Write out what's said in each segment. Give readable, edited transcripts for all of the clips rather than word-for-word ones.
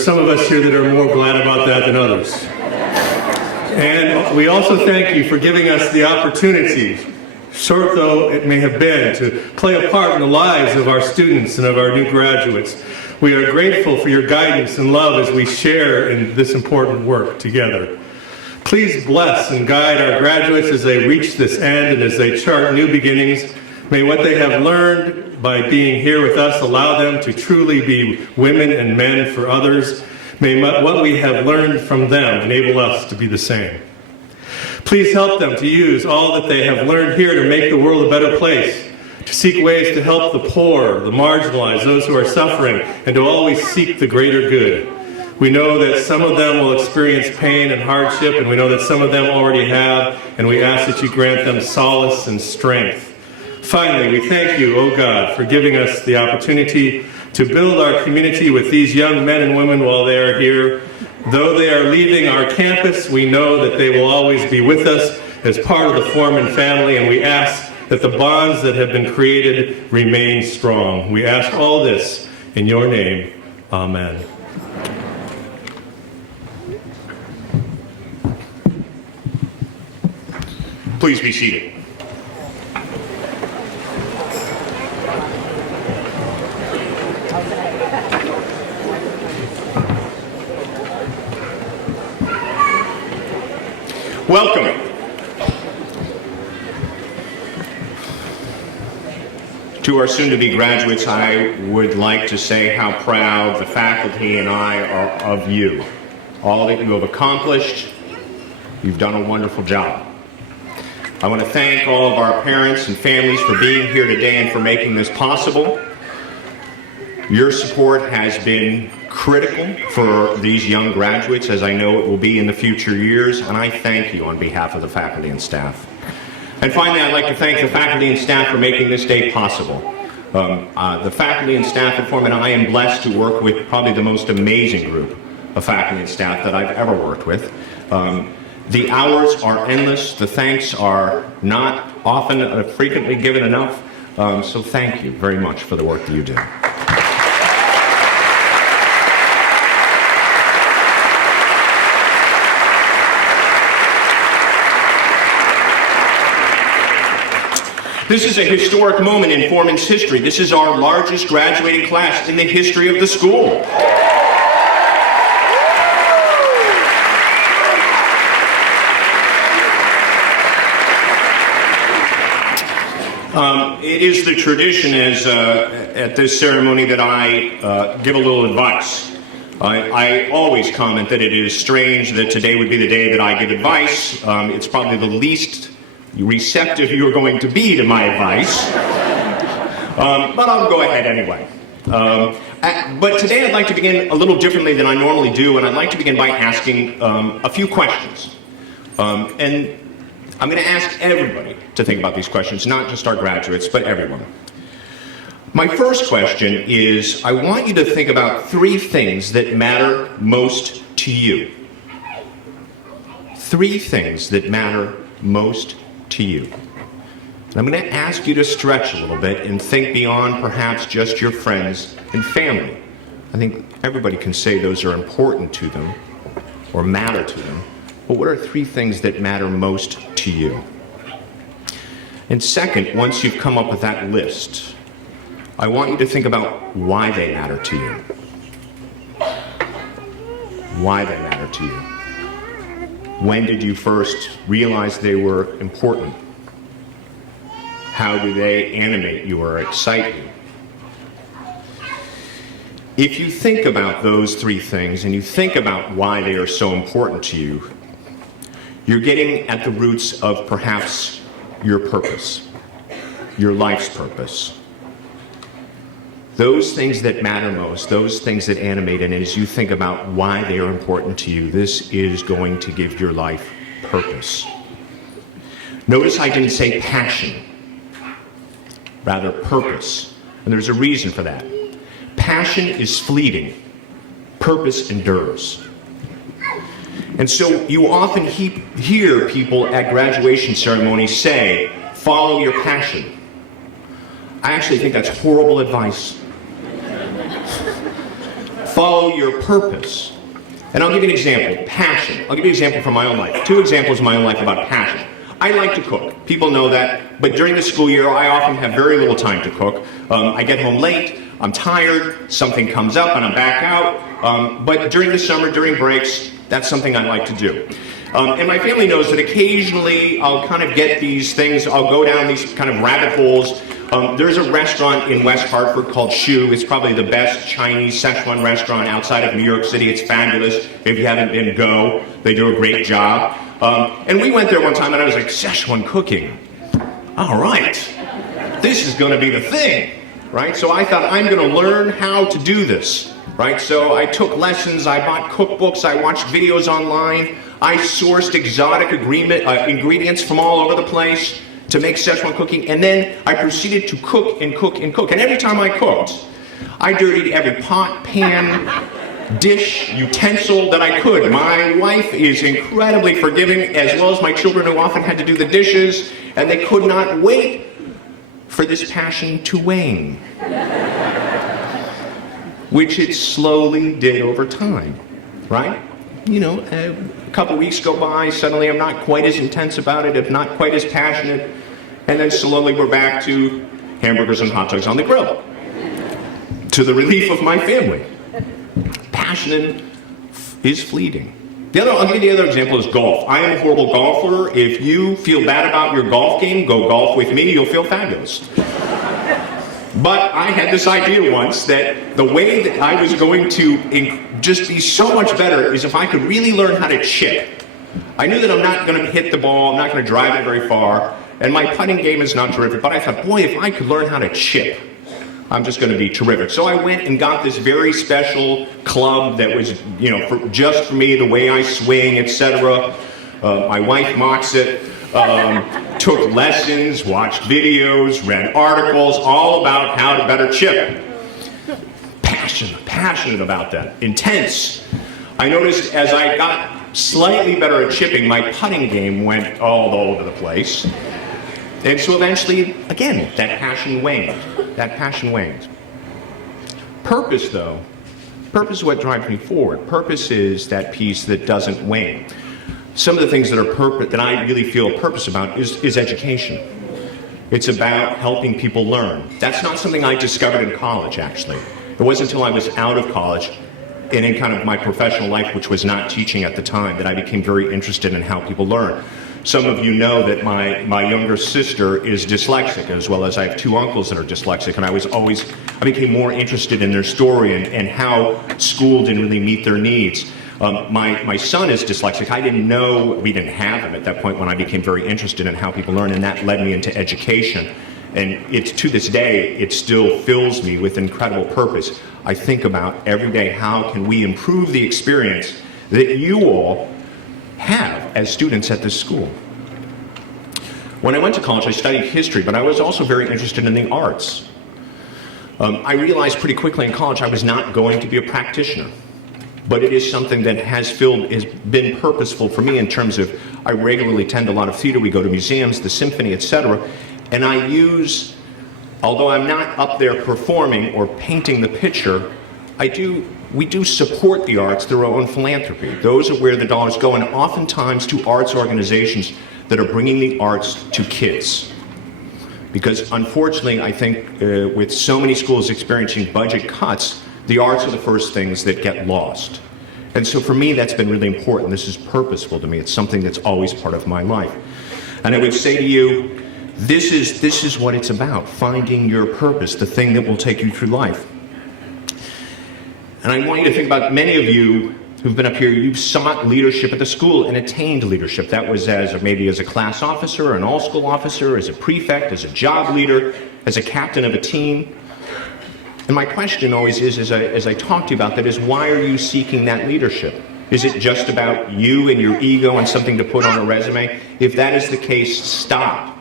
are some of us here that are more glad about that than others. And we also thank you for giving us the opportunity, short though it may have been, to play a part in the lives of our students and of our new graduates. We are grateful for your guidance and love as we share in this important work together. Please bless and guide our graduates as they reach this end and as they chart new beginnings. May what they have learned by being here with us allow them to truly be women and men for others. May what we have learned from them enable us to be the same. Please help them to use all that they have learned here to make the world a better place, to seek ways to help the poor, the marginalized, those who are suffering, and to always seek the greater good. We know that some of them will experience pain and hardship, and we know that some of them already have, and we ask that you grant them solace and strength. Finally, we thank you, O God, for giving us the opportunity to build our community with these young men and women while they are here. Though they are leaving our campus, we know that they will always be with us as part of the Forman family, and we ask that the bonds that have been created remain strong. We ask all this in your name. Amen. Please be seated. Welcome. To our soon-to-be graduates, I would like to say how proud the faculty and I are of you. All that you have accomplished, you've done a wonderful job. I want to thank all of our parents and families for being here today and for making this possible. Your support has been critical for these young graduates, as I know it will be in the future years, and I thank you on behalf of the faculty and staff. And finally, I'd like to thank the faculty and staff for making this day possible. The faculty and staff at Forman, I am blessed to work with probably the most amazing group of faculty and staff that I've ever worked with. The hours are endless. The thanks are not often, frequently given enough. So thank you very much for the work that you do. This is a historic moment in Forman's history. This is our largest graduating class in the history of the school. It is the tradition at this ceremony that I give a little advice. I always comment that it is strange that today would be the day that I give advice. It's probably the least receptive you're going to be to my advice. But I'll go ahead anyway. But today I'd like to begin a little differently than I normally do, and I'd like to begin by asking a few questions. And I'm going to ask everybody to think about these questions, not just our graduates, but everyone. My first question is, I want you to think about 3 things that matter most to you. 3 things that matter most to you. And I'm going to ask you to stretch a little bit and think beyond perhaps just your friends and family. I think everybody can say those are important to them or matter to them. But what are 3 things that matter most to you? And second, once you've come up with that list, I want you to think about why they matter to you. Why they matter to you. When did you first realize they were important? How do they animate you or excite you? If you think about those 3 things and you think about why they are so important to you, you're getting at the roots of perhaps your purpose, your life's purpose. Those things that matter most, those things that animate, and as you think about why they are important to you, this is going to give your life purpose. Notice I didn't say passion, rather purpose. And there's a reason for that. Passion is fleeting. Purpose endures. And so you often hear people at graduation ceremonies say, follow your passion. I actually think that's horrible advice. follow your purpose. And I'll give you an example, passion. I'll give you an example from my own life. 2 examples in my own life about passion. I like to cook. People know that. But during the school year, I often have very little time to cook. I get home late, I'm tired, something comes up and I'm back out. But during the summer, during breaks, that's something I like to do. And my family knows that occasionally I'll kind of get these things, I'll go down these kind of rabbit holes. There's a restaurant in West Hartford called Shu. It's probably the best Chinese Szechuan restaurant outside of New York City. It's fabulous. If you haven't been, go. They do a great job. And we went there one time and I was like, Szechuan cooking. All right. This is going to be the thing. Right? So I thought, I'm going to learn how to do this. Right? So I took lessons, I bought cookbooks, I watched videos online, I sourced exotic ingredients from all over the place to make Szechuan cooking, and then I proceeded to cook and cook and cook. And every time I cooked, I dirtied every pot, pan, dish, utensil that I could. My wife is incredibly forgiving, as well as my children who often had to do the dishes, and they could not wait for this passion to wane, which it slowly did over time, right? You know, a couple weeks go by, suddenly I'm not quite as intense about it, if not quite as passionate, and then slowly we're back to hamburgers and hot dogs on the grill, to the relief of my family. Passion is fleeting. I'll give you the other example is golf. I am a horrible golfer. If you feel bad about your golf game, go golf with me, you'll feel fabulous. But I had this idea once that the way that I was going to just be so much better is if I could really learn how to chip. I knew that I'm not going to hit the ball, I'm not going to drive it very far, and my putting game is not terrific, but I thought, boy, if I could learn how to chip, I'm just going to be terrific. So I went and got this very special club that was, you know, just for me, the way I swing, etc. My wife mocks it. Took lessons, watched videos, read articles, all about how to better chip. Passionate about that. Intense. I noticed as I got slightly better at chipping, my putting game went all over the place. And so eventually, again, that passion waned. Purpose, though, purpose is what drives me forward. Purpose is that piece that doesn't wane. Some of the things that I really feel a purpose about is education. It's about helping people learn. That's not something I discovered in college, actually. It wasn't until I was out of college and in kind of my professional life, which was not teaching at the time, that I became very interested in how people learn. Some of you know that my younger sister is dyslexic, as well as I have 2 uncles that are dyslexic, and I became more interested in their story and how school didn't really meet their needs. My son is dyslexic. I didn't know, we didn't have him at that point when I became very interested in how people learn, and that led me into education. And it's to this day, it still fills me with incredible purpose. I think about every day, how can we improve the experience that you all have as students at this school? When I went to college, I studied history, but I was also very interested in the arts. I realized pretty quickly in college I was not going to be a practitioner. But it is something that has been purposeful for me in terms of, I regularly attend a lot of theater, we go to museums, the symphony, etc. And I use, although I'm not up there performing or painting the picture, we do support the arts through our own philanthropy. Those are where the dollars go, and oftentimes to arts organizations that are bringing the arts to kids. Because unfortunately, I think with so many schools experiencing budget cuts, the arts are the first things that get lost. And so for me, that's been really important. This is purposeful to me. It's something that's always part of my life. And I would say to you, this is what it's about, finding your purpose, the thing that will take you through life. And I want you to think about many of you who've been up here, you've sought leadership at the school and attained leadership. That was maybe as a class officer, an all-school officer, as a prefect, as a job leader, as a captain of a team. And my question always is, as I talk to you about that, is why are you seeking that leadership? Is it just about you and your ego and something to put on a resume? If that is the case, stop.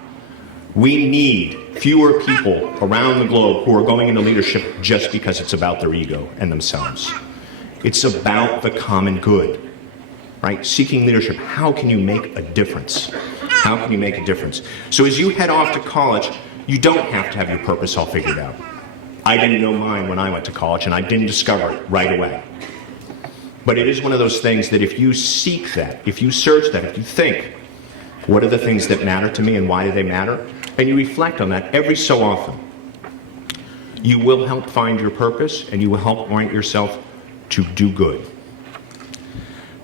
We need fewer people around the globe who are going into leadership just because it's about their ego and themselves. It's about the common good, right? Seeking leadership. How can you make a difference? How can you make a difference? So as you head off to college, you don't have to have your purpose all figured out. I didn't know mine when I went to college, and I didn't discover it right away. But it is one of those things that if you seek that, if you search that, if you think, what are the things that matter to me and why do they matter? And you reflect on that every so often, you will help find your purpose and you will help orient yourself to do good.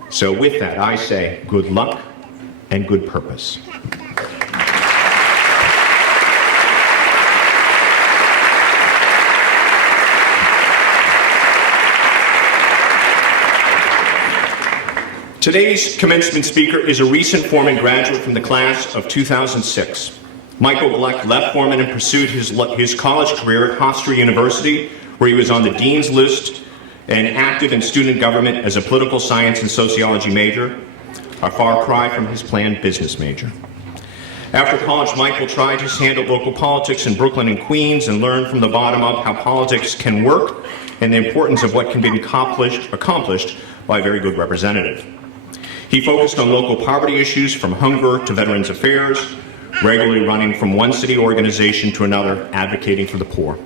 So with that, I say good luck and good purpose. Today's commencement speaker is a recent Forman graduate from the class of 2006. Michael Gluck left Forman and pursued his college career at Hofstra University, where he was on the dean's list and active in student government as a political science and sociology major, a far cry from his planned business major. After college, Michael tried his hand at local politics in Brooklyn and Queens and learned from the bottom up how politics can work and the importance of what can be accomplished by a very good representative. He focused on local poverty issues from hunger to Veterans Affairs, regularly running from one city organization to another, advocating for the poor.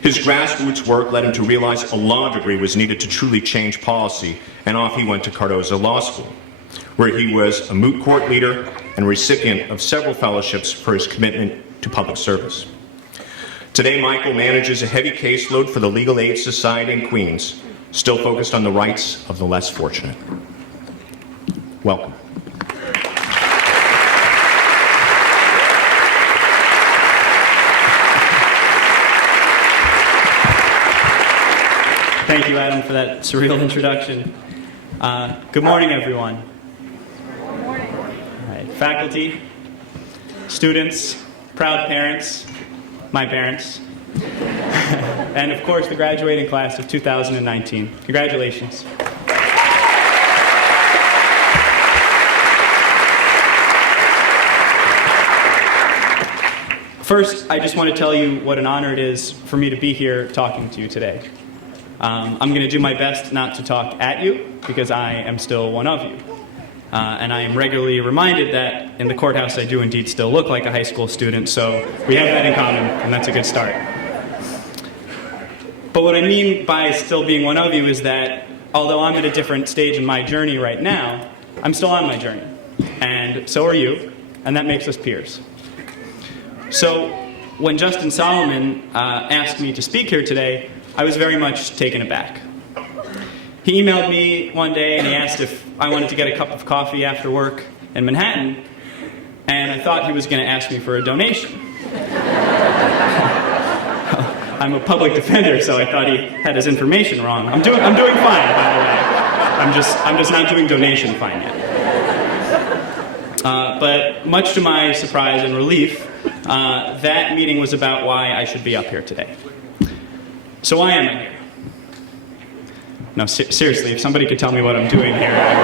His grassroots work led him to realize a law degree was needed to truly change policy, and off he went to Cardozo Law School, where he was a moot court leader and recipient of several fellowships for his commitment to public service. Today, Michael manages a heavy caseload for the Legal Aid Society in Queens, still focused on the rights of the less fortunate. Welcome. Thank you, Adam, for that surreal introduction. Good morning, everyone. Good morning. All right, faculty, students, proud parents, my parents, and of course the graduating class of 2019. Congratulations. First, I just want to tell you what an honor it is for me to be here talking to you today. I'm going to do my best not to talk at you, because I am still one of you. And I am regularly reminded that in the courthouse I do indeed still look like a high school student, so we have that in common, and that's a good start. But what I mean by still being one of you is that, although I'm at a different stage in my journey right now, I'm still on my journey. And so are you, and that makes us peers. So when Justin Solomon asked me to speak here today, I was very much taken aback. He emailed me one day and he asked if I wanted to get a cup of coffee after work in Manhattan, and I thought he was going to ask me for a donation. I'm a public defender, so I thought he had his information wrong. I'm doing fine, by the way. I'm just not doing donation fine yet. But much to my surprise and relief, that meeting was about why I should be up here today. So why am I here? No, seriously, if somebody could tell me what I'm doing here, I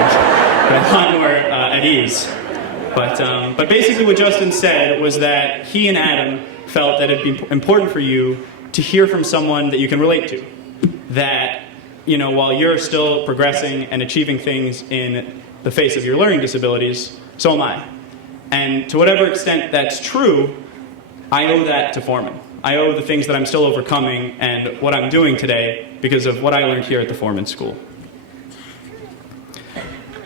would be a lot more at ease. But basically what Justin said was that he and Adam felt that it'd be important for you to hear from someone that you can relate to. That, you know, while you're still progressing and achieving things in the face of your learning disabilities, so am I. And to whatever extent that's true, I owe that to Forman. I owe the things that I'm still overcoming and what I'm doing today because of what I learned here at the Forman School.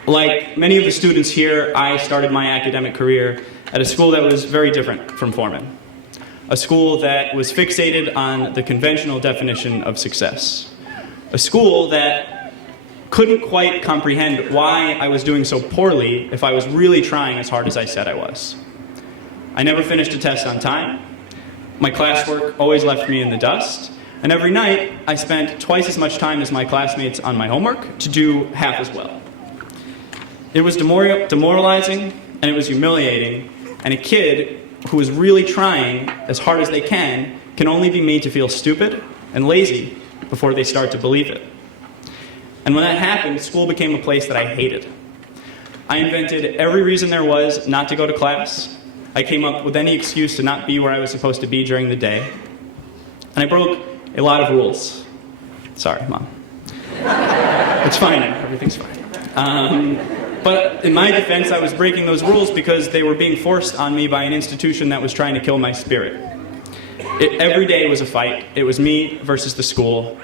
Like many of the students here, I started my academic career at a school that was very different from Forman. A school that was fixated on the conventional definition of success. A school that couldn't quite comprehend why I was doing so poorly if I was really trying as hard as I said I was. I never finished a test on time. My classwork always left me in the dust. And every night, I spent twice as much time as my classmates on my homework to do half as well. It was demoralizing, and it was humiliating, and a kid who is really trying as hard as they can only be made to feel stupid and lazy before they start to believe it. And when that happened, school became a place that I hated. I invented every reason there was not to go to class. I came up with any excuse to not be where I was supposed to be during the day. And I broke a lot of rules. Sorry, Mom. It's fine, everything's fine. But in my defense, I was breaking those rules because they were being forced on me by an institution that was trying to kill my spirit. Every day was a fight. It was me versus the school.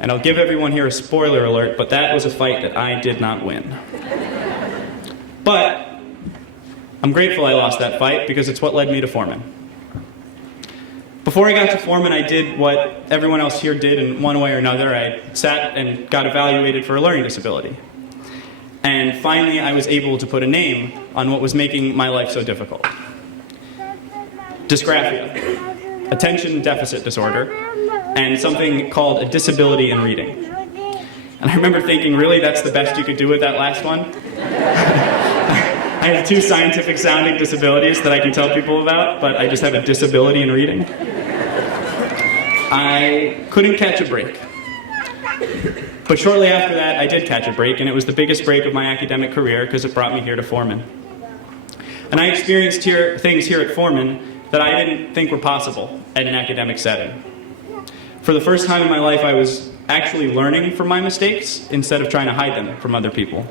And I'll give everyone here a spoiler alert, but that was a fight that I did not win. But I'm grateful I lost that fight because it's what led me to Forman. Before I got to Forman, I did what everyone else here did in one way or another. I sat and got evaluated for a learning disability. And finally, I was able to put a name on what was making my life so difficult. Dysgraphia, attention deficit disorder, and something called a disability in reading. And I remember thinking, really, that's the best you could do with that last one? I have 2 scientific sounding disabilities that I can tell people about, but I just have a disability in reading. I couldn't catch a break. But shortly after that, I did catch a break, and it was the biggest break of my academic career because it brought me here to Forman. And I experienced things here at Forman that I didn't think were possible at an academic setting. For the first time in my life, I was actually learning from my mistakes instead of trying to hide them from other people.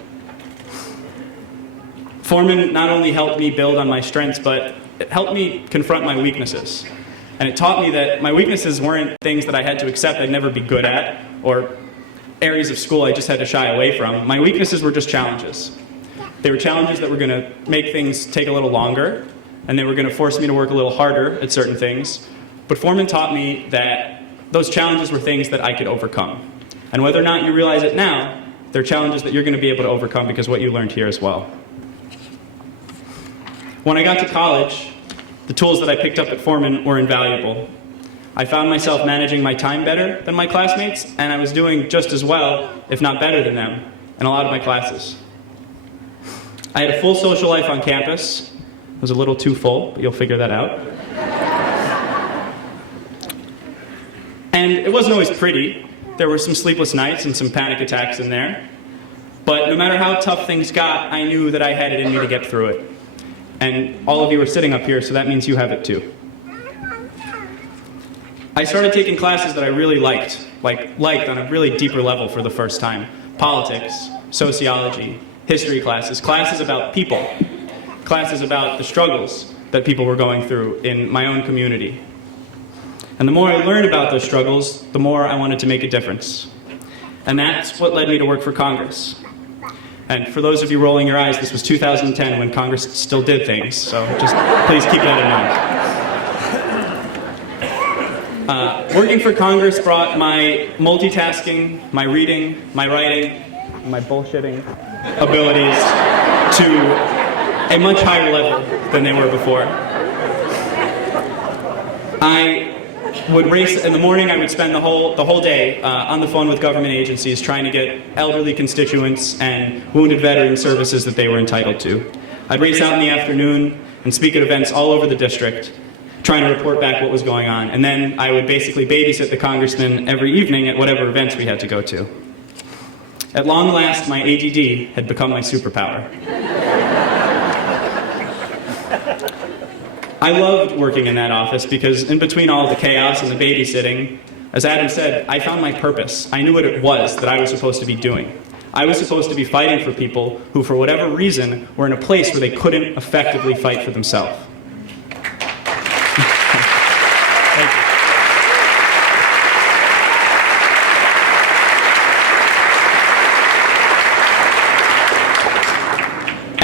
Forman not only helped me build on my strengths, but it helped me confront my weaknesses. And it taught me that my weaknesses weren't things that I had to accept I'd never be good at, or areas of school I just had to shy away from. My weaknesses were just challenges. They were challenges that were going to make things take a little longer, and they were going to force me to work a little harder at certain things. But Forman taught me that those challenges were things that I could overcome. And whether or not you realize it now, they're challenges that you're going to be able to overcome because of what you learned here as well. When I got to college, the tools that I picked up at Forman were invaluable. I found myself managing my time better than my classmates, and I was doing just as well, if not better than them, in a lot of my classes. I had a full social life on campus. It was a little too full, but you'll figure that out. And it wasn't always pretty. There were some sleepless nights and some panic attacks in there. But no matter how tough things got, I knew that I had it in me to get through it. And all of you are sitting up here, so that means you have it too. I started taking classes that I really liked on a really deeper level for the first time. Politics, sociology, history classes, classes about people, classes about the struggles that people were going through in my own community. And the more I learned about those struggles, the more I wanted to make a difference. And that's what led me to work for Congress. And for those of you rolling your eyes, this was 2010 when Congress still did things, so just please keep that in mind. Working for Congress brought my multitasking, my reading, my writing, my bullshitting abilities to a much higher level than they were before. I would race in the morning. I would spend the whole day on the phone with government agencies trying to get elderly constituents and wounded veteran services that they were entitled to. I'd race out in the afternoon and speak at events all over the district, trying to report back what was going on. And then I would basically babysit the congressman every evening at whatever events we had to go to. At long last, my ADD had become my superpower. I loved working in that office because in between all of the chaos and the babysitting, as Adam said, I found my purpose. I knew what it was that I was supposed to be doing. I was supposed to be fighting for people who, for whatever reason, were in a place where they couldn't effectively fight for themselves. Thank you.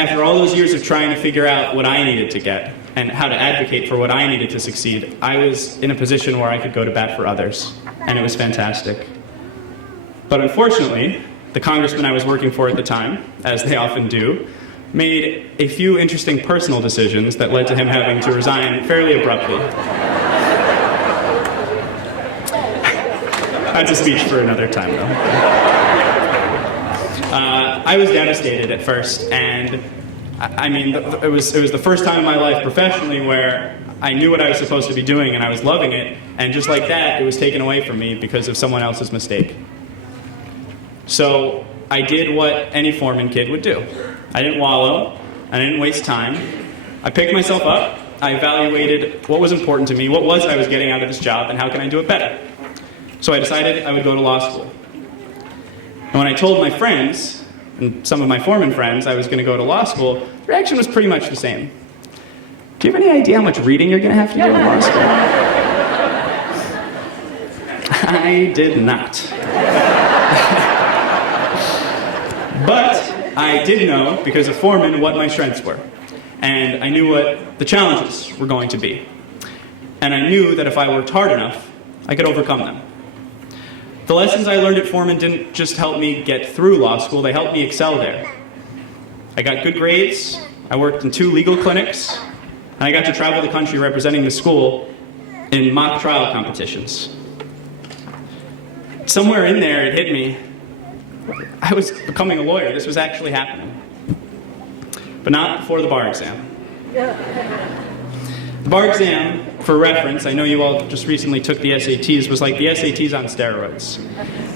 After all those years of trying to figure out what I needed to get, and how to advocate for what I needed to succeed, I was in a position where I could go to bat for others, and it was fantastic. But unfortunately, the congressman I was working for at the time, as they often do, made a few interesting personal decisions that led to him having to resign fairly abruptly. That's a speech for another time, though. I was devastated at first, and I mean, it was the first time in my life professionally where I knew what I was supposed to be doing and I was loving it, and just like that, it was taken away from me because of someone else's mistake. So I did what any Forman kid would do. I didn't wallow, I didn't waste time. I picked myself up, I evaluated what was important to me, what was I was getting out of this job, and how can I do it better. So I decided I would go to law school. And when I told my friends, and some of my Forman friends, I was going to go to law school, the reaction was pretty much the same. Do you have any idea how much reading you're going to have to do in law school? I did not. But I did know, because of Forman, what my strengths were. And I knew what the challenges were going to be. And I knew that if I worked hard enough, I could overcome them. The lessons I learned at Forman didn't just help me get through law school, they helped me excel there. I got good grades, I worked in 2 legal clinics, and I got to travel the country representing the school in mock trial competitions. Somewhere in there it hit me, I was becoming a lawyer, this was actually happening. But not before the bar exam. The bar exam, for reference, I know you all just recently took the SATs, was like the SATs on steroids.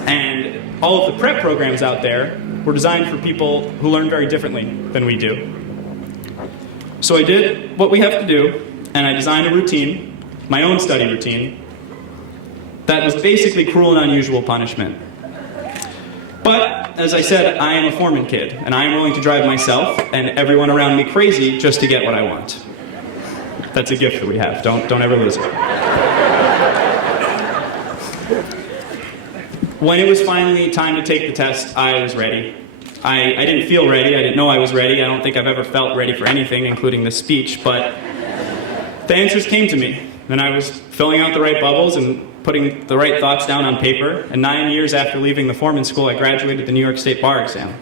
And all of the prep programs out there were designed for people who learn very differently than we do. So I did what we have to do, and I designed a routine, my own study routine, that was basically cruel and unusual punishment. But, as I said, I am a Forman kid, and I am willing to drive myself and everyone around me crazy just to get what I want. That's a gift that we have. Don't ever lose it. When it was finally time to take the test, I was ready. I didn't feel ready. I didn't know I was ready. I don't think I've ever felt ready for anything, including this speech, but the answers came to me, and I was filling out the right bubbles and putting the right thoughts down on paper, and 9 years after leaving the Forman School, I graduated the New York State bar exam.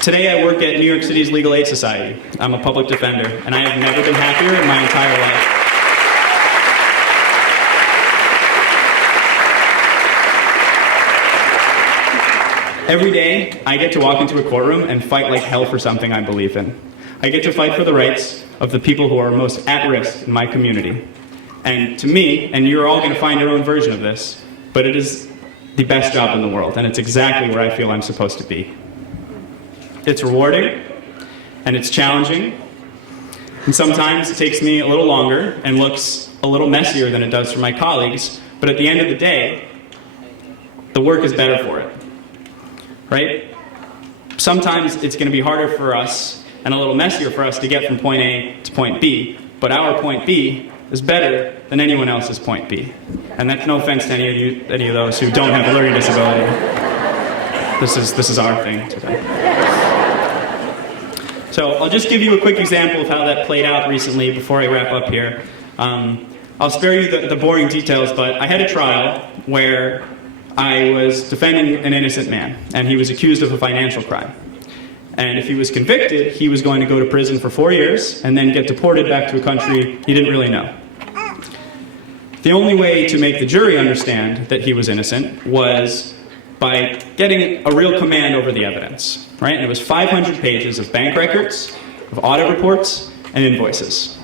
Today I work at New York City's Legal Aid Society. I'm a public defender, and I have never been happier in my entire life. Every day, I get to walk into a courtroom and fight like hell for something I believe in. I get to fight for the rights of the people who are most at risk in my community. And to me, and you're all going to find your own version of this, but it is the best job in the world, and it's exactly where I feel I'm supposed to be. It's rewarding, and it's challenging, and sometimes it takes me a little longer and looks a little messier than it does for my colleagues, but at the end of the day, the work is better for it. Right? Sometimes it's going to be harder for us and a little messier for us to get from point A to point B, but our point B is better than anyone else's point B. And that's no offense to any of those who don't have a learning disability. This is our thing today. So I'll just give you a quick example of how that played out recently before I wrap up here. I'll spare you the boring details, but I had a trial where I was defending an innocent man, and he was accused of a financial crime. And if he was convicted, he was going to go to prison for 4 years and then get deported back to a country he didn't really know. The only way to make the jury understand that he was innocent was by getting a real command over the evidence, right? And it was 500 pages of bank records, of audit reports, and invoices.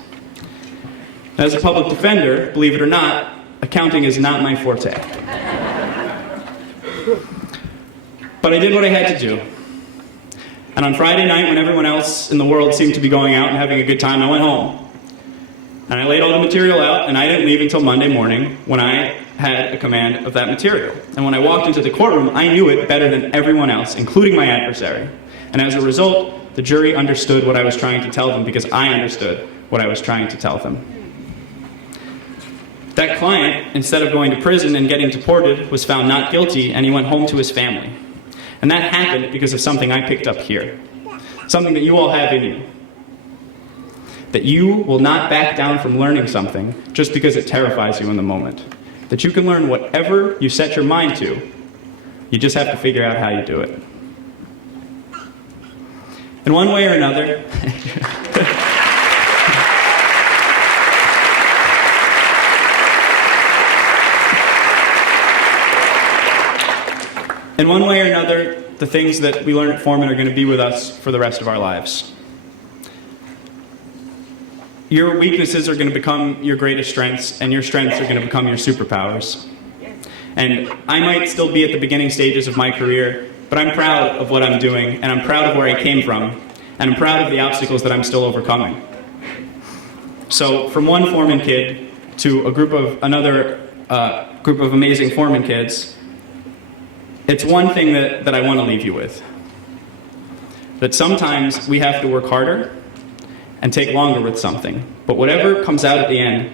As a public defender, believe it or not, accounting is not my forte. But I did what I had to do. And on Friday night, when everyone else in the world seemed to be going out and having a good time, I went home. And I laid all the material out, and I didn't leave until Monday morning when I had a command of that material. And when I walked into the courtroom, I knew it better than everyone else, including my adversary. And as a result, the jury understood what I was trying to tell them because I understood what I was trying to tell them. That client, instead of going to prison and getting deported, was found not guilty, and he went home to his family. And that happened because of something I picked up here. Something that you all have in you. That you will not back down from learning something just because it terrifies you in the moment. That you can learn whatever you set your mind to. You just have to figure out how you do it. In one way or another, in one way or another, the things that we learn at Forman are going to be with us for the rest of our lives. Your weaknesses are going to become your greatest strengths, and your strengths are going to become your superpowers. And I might still be at the beginning stages of my career, but I'm proud of what I'm doing, and I'm proud of where I came from, and I'm proud of the obstacles that I'm still overcoming. So from one Forman kid to another group of amazing Forman kids, it's one thing that I want to leave you with. that sometimes we have to work harder and take longer with something, but whatever comes out at the end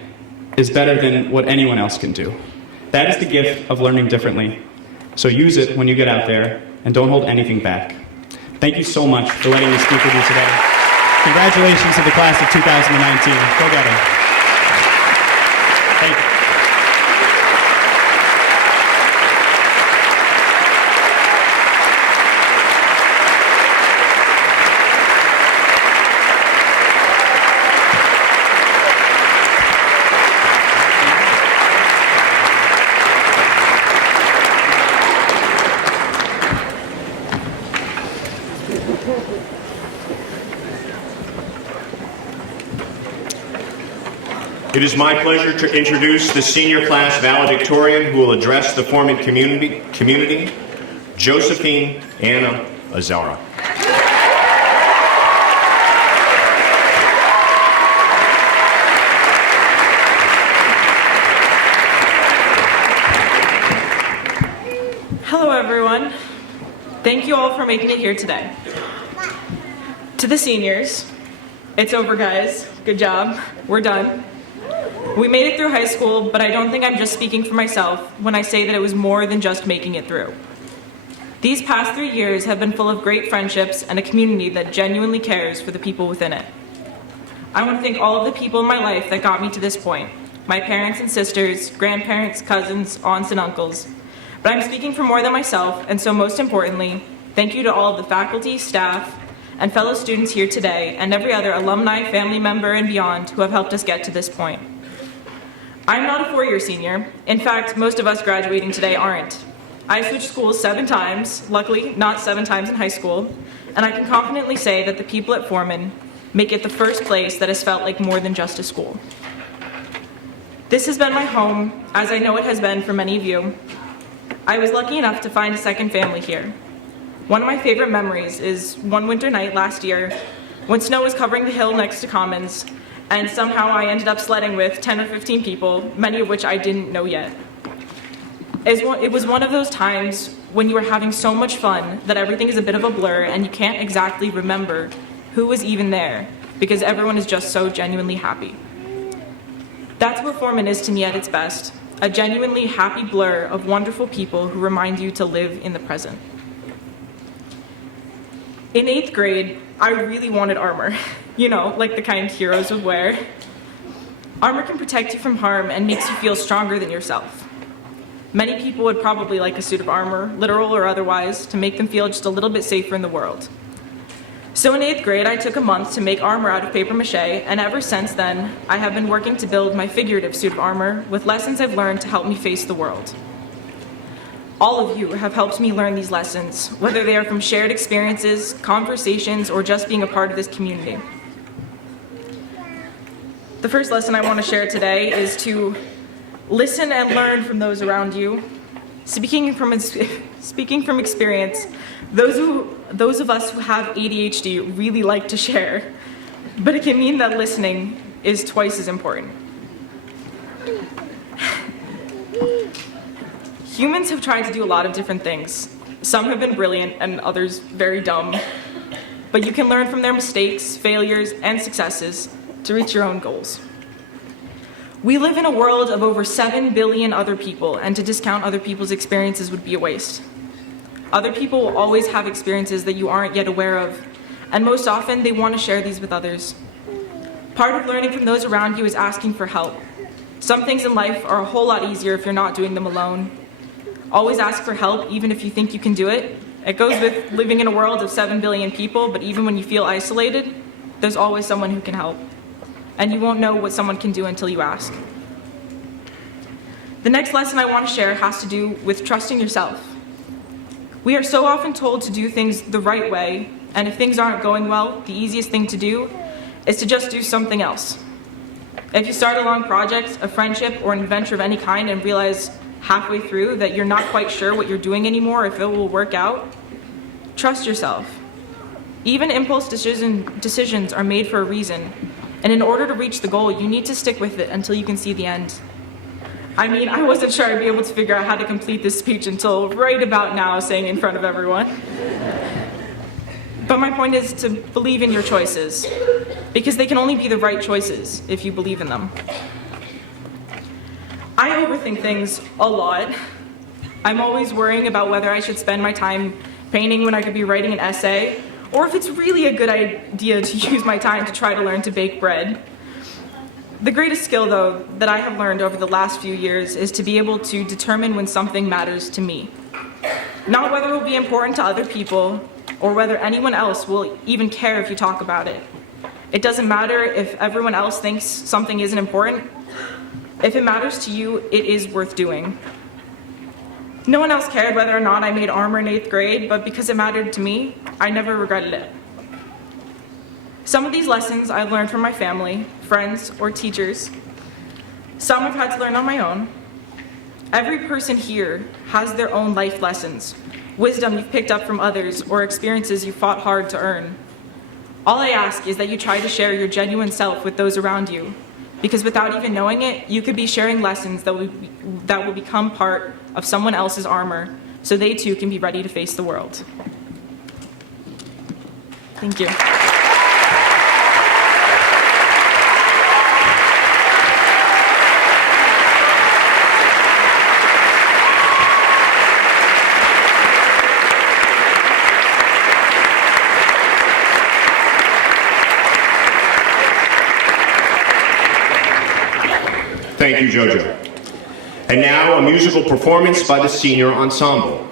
is better than what anyone else can do. That is the gift of learning differently. So use it when you get out there, and don't hold anything back. Thank you so much for letting me speak with you today. Congratulations to the class of 2019. Go get them. Thank you. It is my pleasure to introduce the senior class valedictorian who will address the Forman community, Josephine Anna Azara. Hello, everyone. Thank you all for making it here today. To the seniors, it's over, guys. Good job. We're done. We made it through high school, but I don't think I'm just speaking for myself when I say that it was more than just making it through. These past 3 years have been full of great friendships and a community that genuinely cares for the people within it. I want to thank all of the people in my life that got me to this point. My parents and sisters, grandparents, cousins, aunts, and uncles. But I'm speaking for more than myself, and so most importantly, thank you to all of the faculty, staff, and fellow students here today, and every other alumni, family member, and beyond who have helped us get to this point. I'm not a four-year senior. In fact, most of us graduating today aren't. I switched schools 7 times, luckily not 7 times in high school, and I can confidently say that the people at Forman make it the first place that has felt like more than just a school. This has been my home, as I know it has been for many of you. I was lucky enough to find a second family here. One of my favorite memories is one winter night last year when snow was covering the hill next to Commons, and somehow I ended up sledding with 10 or 15 people, many of which I didn't know yet. It was one of those times when you are having so much fun that everything is a bit of a blur and you can't exactly remember who was even there because everyone is just so genuinely happy. That's what Forman is to me at its best, a genuinely happy blur of wonderful people who remind you to live in the present. In 8th grade, I really wanted armor. You know, like the kind heroes would wear. Armor can protect you from harm and makes you feel stronger than yourself. Many people would probably like a suit of armor, literal or otherwise, to make them feel just a little bit safer in the world. So in 8th grade, I took a month to make armor out of paper mache, and ever since then, I have been working to build my figurative suit of armor with lessons I've learned to help me face the world. All of you have helped me learn these lessons, whether they are from shared experiences, conversations, or just being a part of this community. The first lesson I want to share today is to listen and learn from those around you. Speaking from experience, those of us who have ADHD really like to share, but it can mean that listening is twice as important. Humans have tried to do a lot of different things. Some have been brilliant and others very dumb, but you can learn from their mistakes, failures, and successes to reach your own goals. We live in a world of over 7 billion other people, and to discount other people's experiences would be a waste. Other people will always have experiences that you aren't yet aware of, and most often they want to share these with others. Part of learning from those around you is asking for help. Some things in life are a whole lot easier if you're not doing them alone. Always ask for help, even if you think you can do it. It goes with living in a world of 7 billion people, but even when you feel isolated, there's always someone who can help. And you won't know what someone can do until you ask. The next lesson I want to share has to do with trusting yourself. We are so often told to do things the right way, and if things aren't going well, the easiest thing to do is to just do something else. If you start a long project, a friendship, or an adventure of any kind and realize halfway through that you're not quite sure what you're doing anymore, if it will work out, trust yourself. Even impulse decisions are made for a reason, and in order to reach the goal, you need to stick with it until you can see the end. I mean, I wasn't sure I'd be able to figure out how to complete this speech until right about now, saying in front of everyone. But my point is to believe in your choices, because they can only be the right choices if you believe in them. I overthink things a lot. I'm always worrying about whether I should spend my time painting when I could be writing an essay, or if it's really a good idea to use my time to try to learn to bake bread. The greatest skill, though, that I have learned over the last few years is to be able to determine when something matters to me. Not whether it will be important to other people, or whether anyone else will even care if you talk about it. It doesn't matter if everyone else thinks something isn't important. If it matters to you, it is worth doing. No one else cared whether or not I made armor in 8th grade, but because it mattered to me, I never regretted it. Some of these lessons I've learned from my family, friends, or teachers. Some I've had to learn on my own. Every person here has their own life lessons, wisdom you've picked up from others, or experiences you fought hard to earn. All I ask is that you try to share your genuine self with those around you, because without even knowing it, you could be sharing lessons that will become part of someone else's armor, so they too can be ready to face the world. Thank you. Thank you, Jojo. And now a musical performance by the senior ensemble.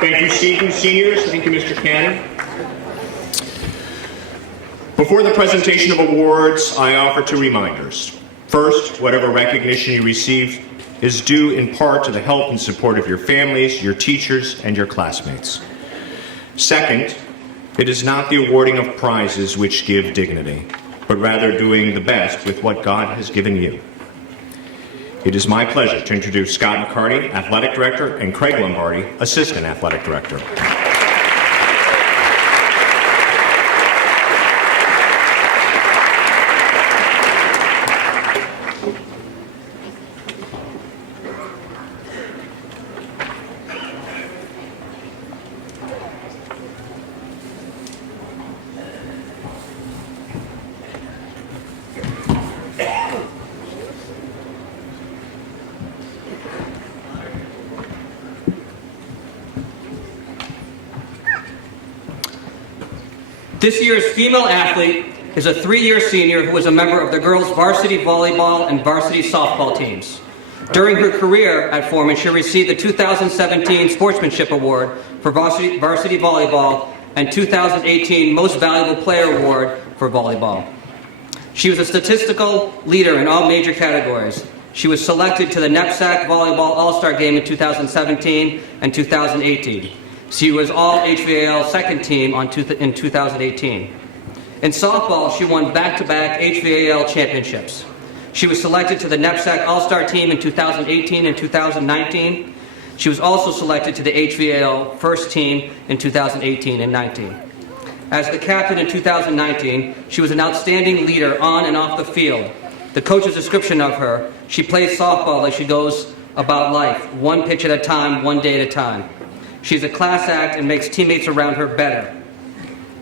Thank you, seniors. Thank you, Mr. Cannon. Before the presentation of awards, I offer two reminders. First, whatever recognition you receive is due in part to the help and support of your families, your teachers, and your classmates. Second, it is not the awarding of prizes which give dignity, but rather doing the best with what God has given you. It is my pleasure to introduce Scott McCarty, Athletic Director, and Craig Lombardi, Assistant Athletic Director. This year's female athlete is a 3-year senior who was a member of the girls' varsity volleyball and varsity softball teams. During her career at Forman, she received the 2017 Sportsmanship Award for varsity volleyball and 2018 Most Valuable Player Award for volleyball. She was a statistical leader in all major categories. She was selected to the NEPSAC Volleyball All-Star Game in 2017 and 2018. She was all HVAL second team in 2018. In softball, she won back-to-back HVAL championships. She was selected to the NEPSAC All-Star team in 2018 and 2019. She was also selected to the HVAL first team in 2018 and 19. As the captain in 2019, she was an outstanding leader on and off the field. The coach's description of her: she plays softball like she goes about life, one pitch at a time, one day at a time. She's a class act and makes teammates around her better.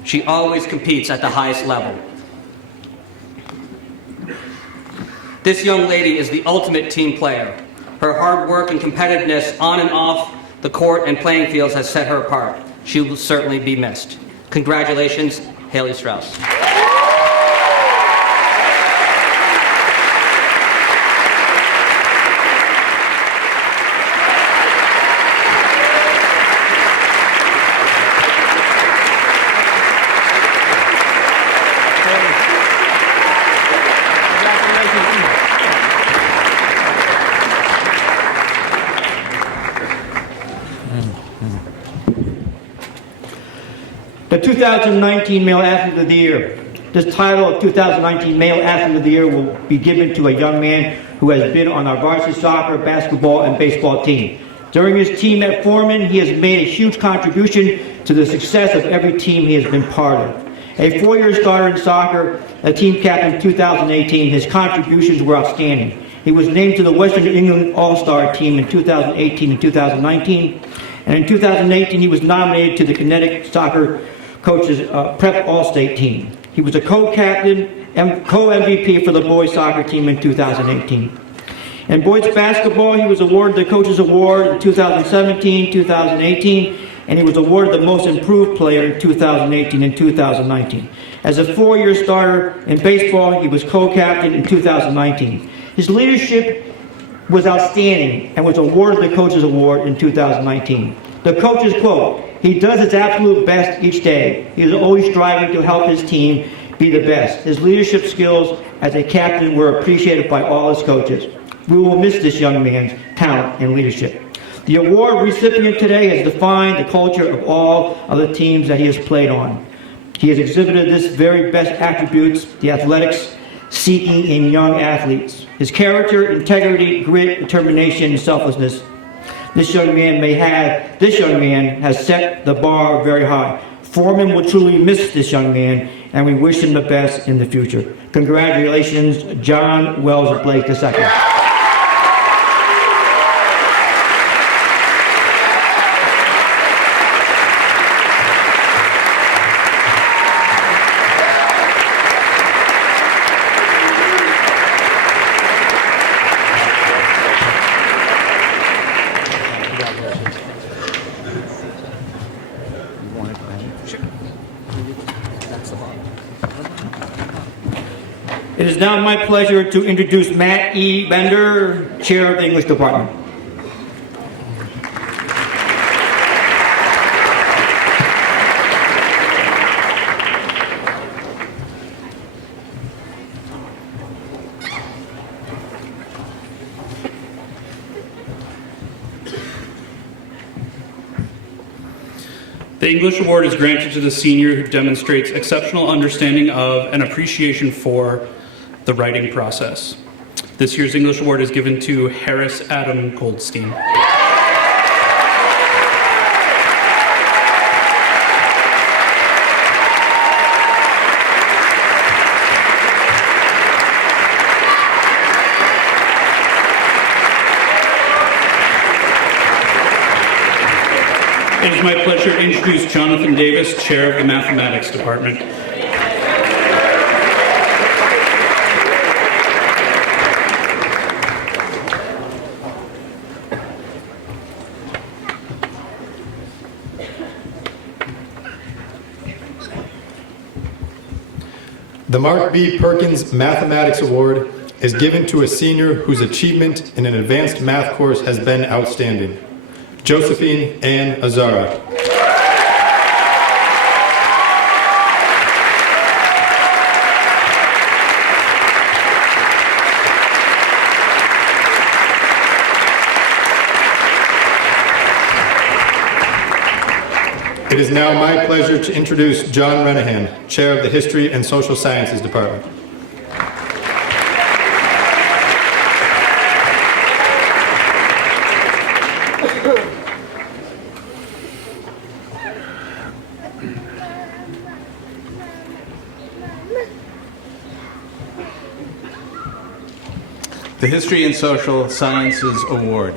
She always competes at the highest level. This young lady is the ultimate team player. Her hard work and competitiveness on and off the court and playing fields has set her apart. She will certainly be missed. Congratulations, Haley Strauss. The 2019 Male Athlete of the Year. This title of 2019 Male Athlete of the Year will be given to a young man who has been on our varsity soccer, basketball, and baseball team. During his team at Forman, he has made a huge contribution to the success of every team he has been part of. A 4-year starter in soccer, a team captain in 2018, his contributions were outstanding. He was named to the Western England All-Star team in 2018 and 2019. And in 2018, he was nominated to the Kinetic Soccer Coaches Prep All-State team. He was a co-captain and co-MVP for the boys soccer team in 2018. In boys basketball, he was awarded the Coaches Award in 2017, 2018, and he was awarded the Most Improved Player in 2018 and 2019. As a 4-year starter in baseball, he was co-captain in 2019. His leadership was outstanding and was awarded the Coaches Award in 2019. The coach's quote: "He does his absolute best each day. He is always striving to help his team be the best. His leadership skills as a captain were appreciated by all his coaches." We will miss this young man's talent and leadership. The award recipient today has defined the culture of all of the teams that he has played on. He has exhibited this very best attributes, the athletics seeking in young athletes: his character, integrity, grit, determination, and selflessness. This young man has set the bar very high. Forman will truly miss this young man, and we wish him the best in the future. Congratulations, John Wells Blake II. It is now my pleasure to introduce Matt E. Bender, Chair of the English Department. The English Award is granted to the senior who demonstrates exceptional understanding of and appreciation for the writing process. This year's English Award is given to Harris Adam Goldstein. It is my pleasure to introduce Jonathan Davis, Chair of the Mathematics Department. The Mark B. Perkins Mathematics Award is given to a senior whose achievement in an advanced math course has been outstanding. Josephine Ann Azara. It is now my pleasure to introduce John Renahan, Chair of the History and Social Sciences Department. The History and Social Sciences Award.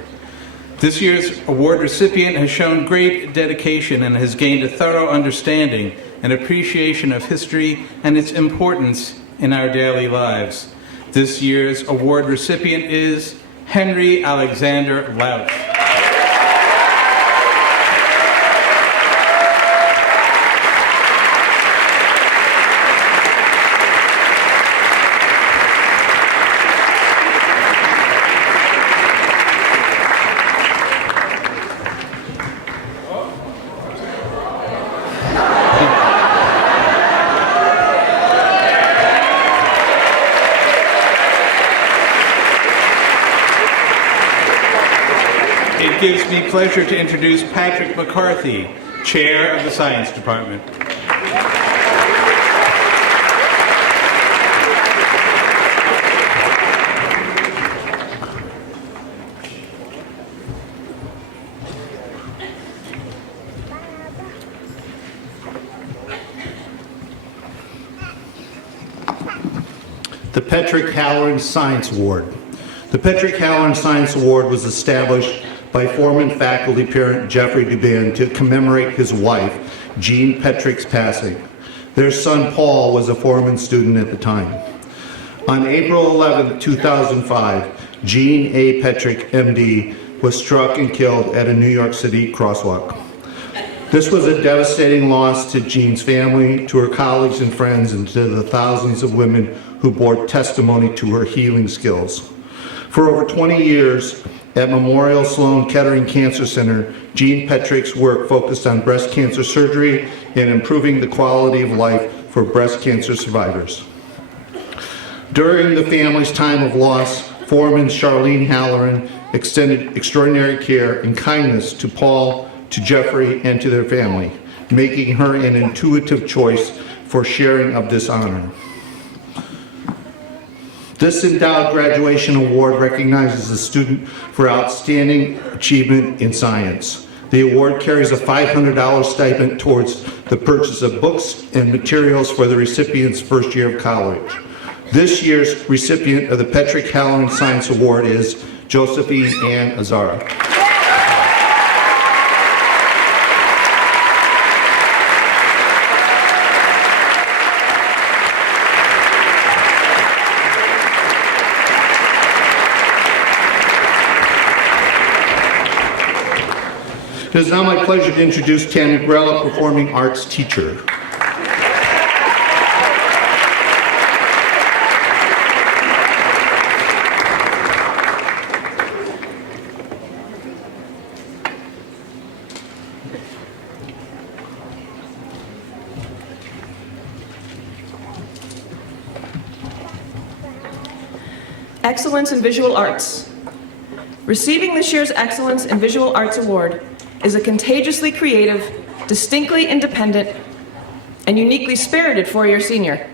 This year's award recipient has shown great dedication and has gained a thorough understanding and appreciation of history and its importance in our daily lives. This year's award recipient is Henry Alexander Louch. It gives me pleasure to introduce Patrick McCarthy, Chair of the Science Department. The Patrick Halloran Science Award. The Patrick Halloran Science Award was established by Forman faculty parent Jeffrey Dubin to commemorate his wife, Jean Petrick's passing. Their son Paul was a Forman student at the time. On April 11, 2005, Jean A. Petrick, MD, was struck and killed at a New York City crosswalk. This was a devastating loss to Jean's family, to her colleagues and friends, and to the thousands of women who bore testimony to her healing skills. For over 20 years, at Memorial Sloan Kettering Cancer Center, Jean Petrick's work focused on breast cancer surgery and improving the quality of life for breast cancer survivors. During the family's time of loss, Foreman Charlene Halloran extended extraordinary care and kindness to Paul, to Jeffrey, and to their family, making her an intuitive choice for sharing of this honor. This endowed graduation award recognizes a student for outstanding achievement in science. The award carries a $500 stipend towards the purchase of books and materials for the recipient's first year of college. This year's recipient of the Patrick Halloran Science Award is Josephine Ann Azara. It is now my pleasure to introduce Tammy Grella, Performing Arts teacher. Excellence in Visual Arts. Receiving this year's Excellence in Visual Arts Award is a contagiously creative, distinctly independent, and uniquely spirited four-year senior.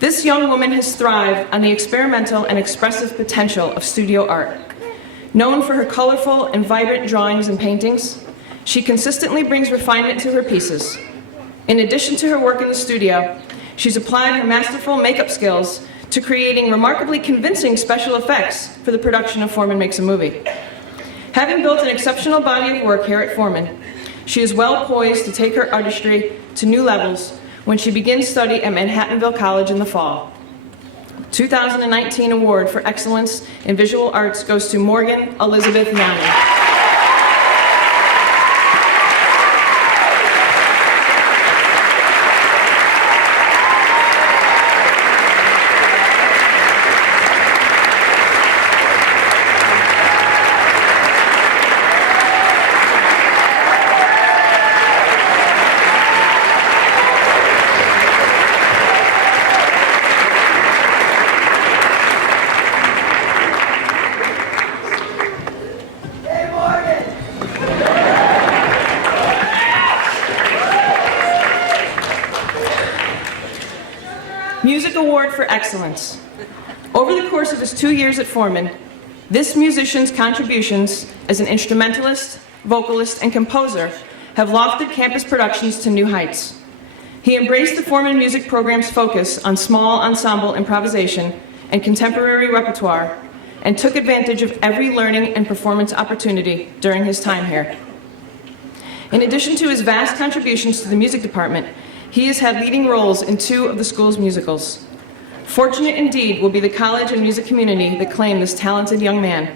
This young woman has thrived on the experimental and expressive potential of studio art. Known for her colorful and vibrant drawings and paintings, she consistently brings refinement to her pieces. In addition to her work in the studio, she's applied her masterful makeup skills to creating remarkably convincing special effects for the production of Forman Makes a Movie. Having built an exceptional body of work here at Forman, she is well poised to take her artistry to new levels when she begins study at Manhattanville College in the fall. 2019 Award for Excellence in Visual Arts goes to Morgan Elizabeth Yanni. Music Award for Excellence. Over the course of his 2 years at Forman, this musician's contributions as an instrumentalist, vocalist, and composer have lofted campus productions to new heights. He embraced the Forman music program's focus on small ensemble improvisation and contemporary repertoire, and took advantage of every learning and performance opportunity during his time here. In addition to his vast contributions to the music department, he has had leading roles in 2 of the school's musicals. Fortunate indeed will be the college and music community that claim this talented young man.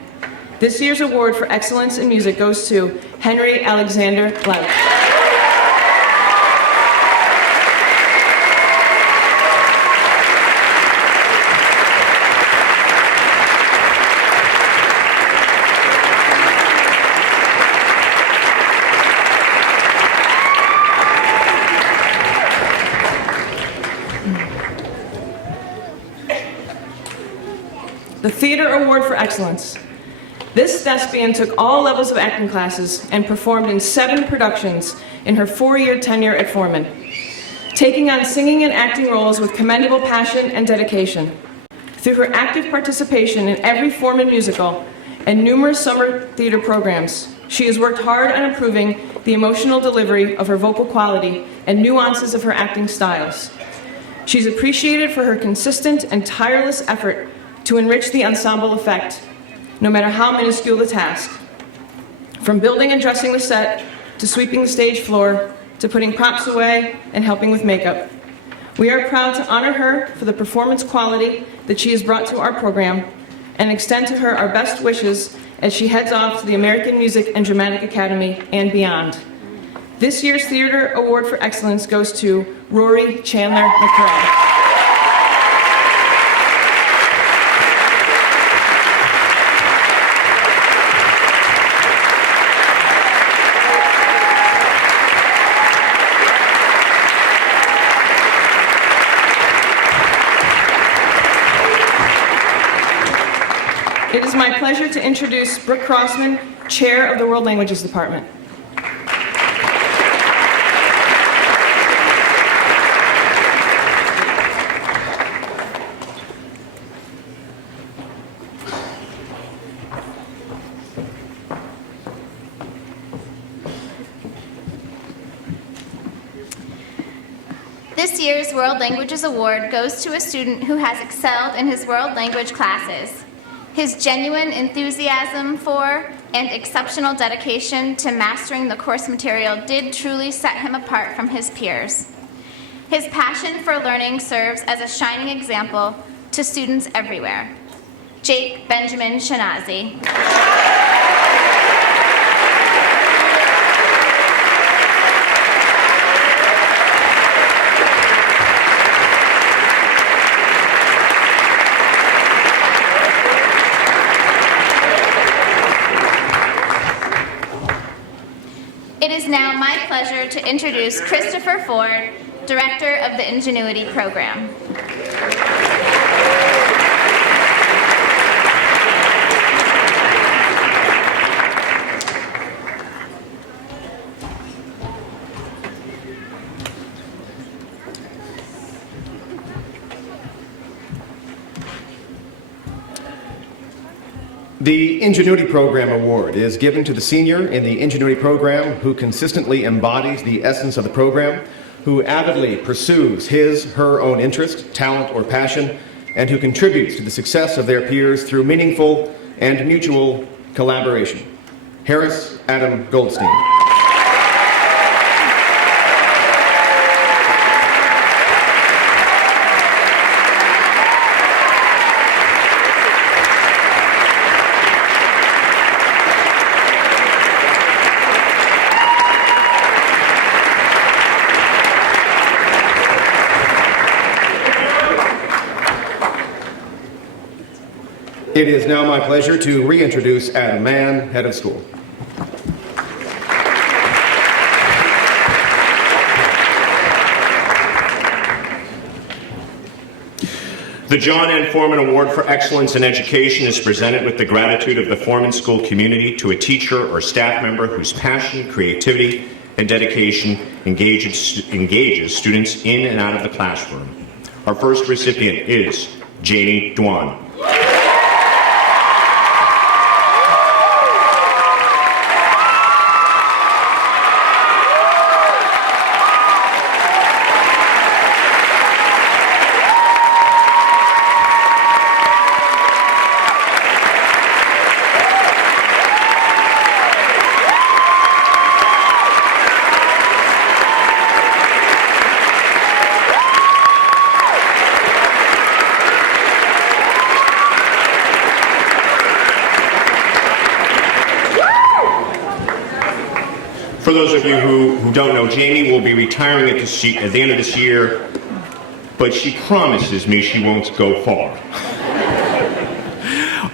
This year's award for excellence in music goes to Henry Alexander Louch. The Theater Award for Excellence. This thespian took all levels of acting classes and performed in 7 productions in her 4-year tenure at Forman, taking on singing and acting roles with commendable passion and dedication. Through her active participation in every Forman musical and numerous summer theater programs, she has worked hard on improving the emotional delivery of her vocal quality and nuances of her acting styles. She's appreciated for her consistent and tireless effort to enrich the ensemble effect, no matter how minuscule the task. From building and dressing the set, to sweeping the stage floor, to putting props away and helping with makeup. We are proud to honor her for the performance quality that she has brought to our program and extend to her our best wishes as she heads off to the American Music and Dramatic Academy and beyond. This year's Theater Award for Excellence goes to Rory Chandler McCray. It is my pleasure to introduce Brooke Crossman, Chair of the World Languages Department. This year's World Languages Award goes to a student who has excelled in his world language classes. His genuine enthusiasm for and exceptional dedication to mastering the course material did truly set him apart from his peers. His passion for learning serves as a shining example to students everywhere. Jake Benjamin Shanazi. It is now my pleasure to introduce Christopher Ford, Director of the Ingenuity Program. The Ingenuity Program Award is given to the senior in the Ingenuity Program who consistently embodies the essence of the program, who avidly pursues her own interest, talent, or passion, and who contributes to the success of their peers through meaningful and mutual collaboration. Harris Adam Goldstein. It is now my pleasure to reintroduce Adam Mann, head of school. The John N. Forman Award for Excellence in Education is presented with the gratitude of the Forman School community to a teacher or staff member whose passion, creativity, and dedication engages students in and out of the classroom. Our first recipient is Jamie Dwan. For those of you who don't know, Jamie will be retiring at the end of this year, but she promises me she won't go far.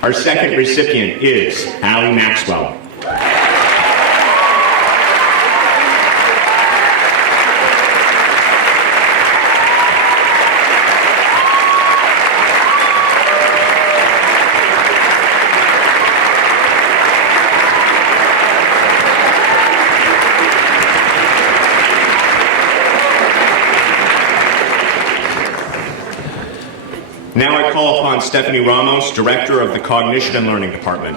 Our second recipient is Allie Maxwell. Now I call upon Stephanie Ramos, Director of the Cognition and Learning Department.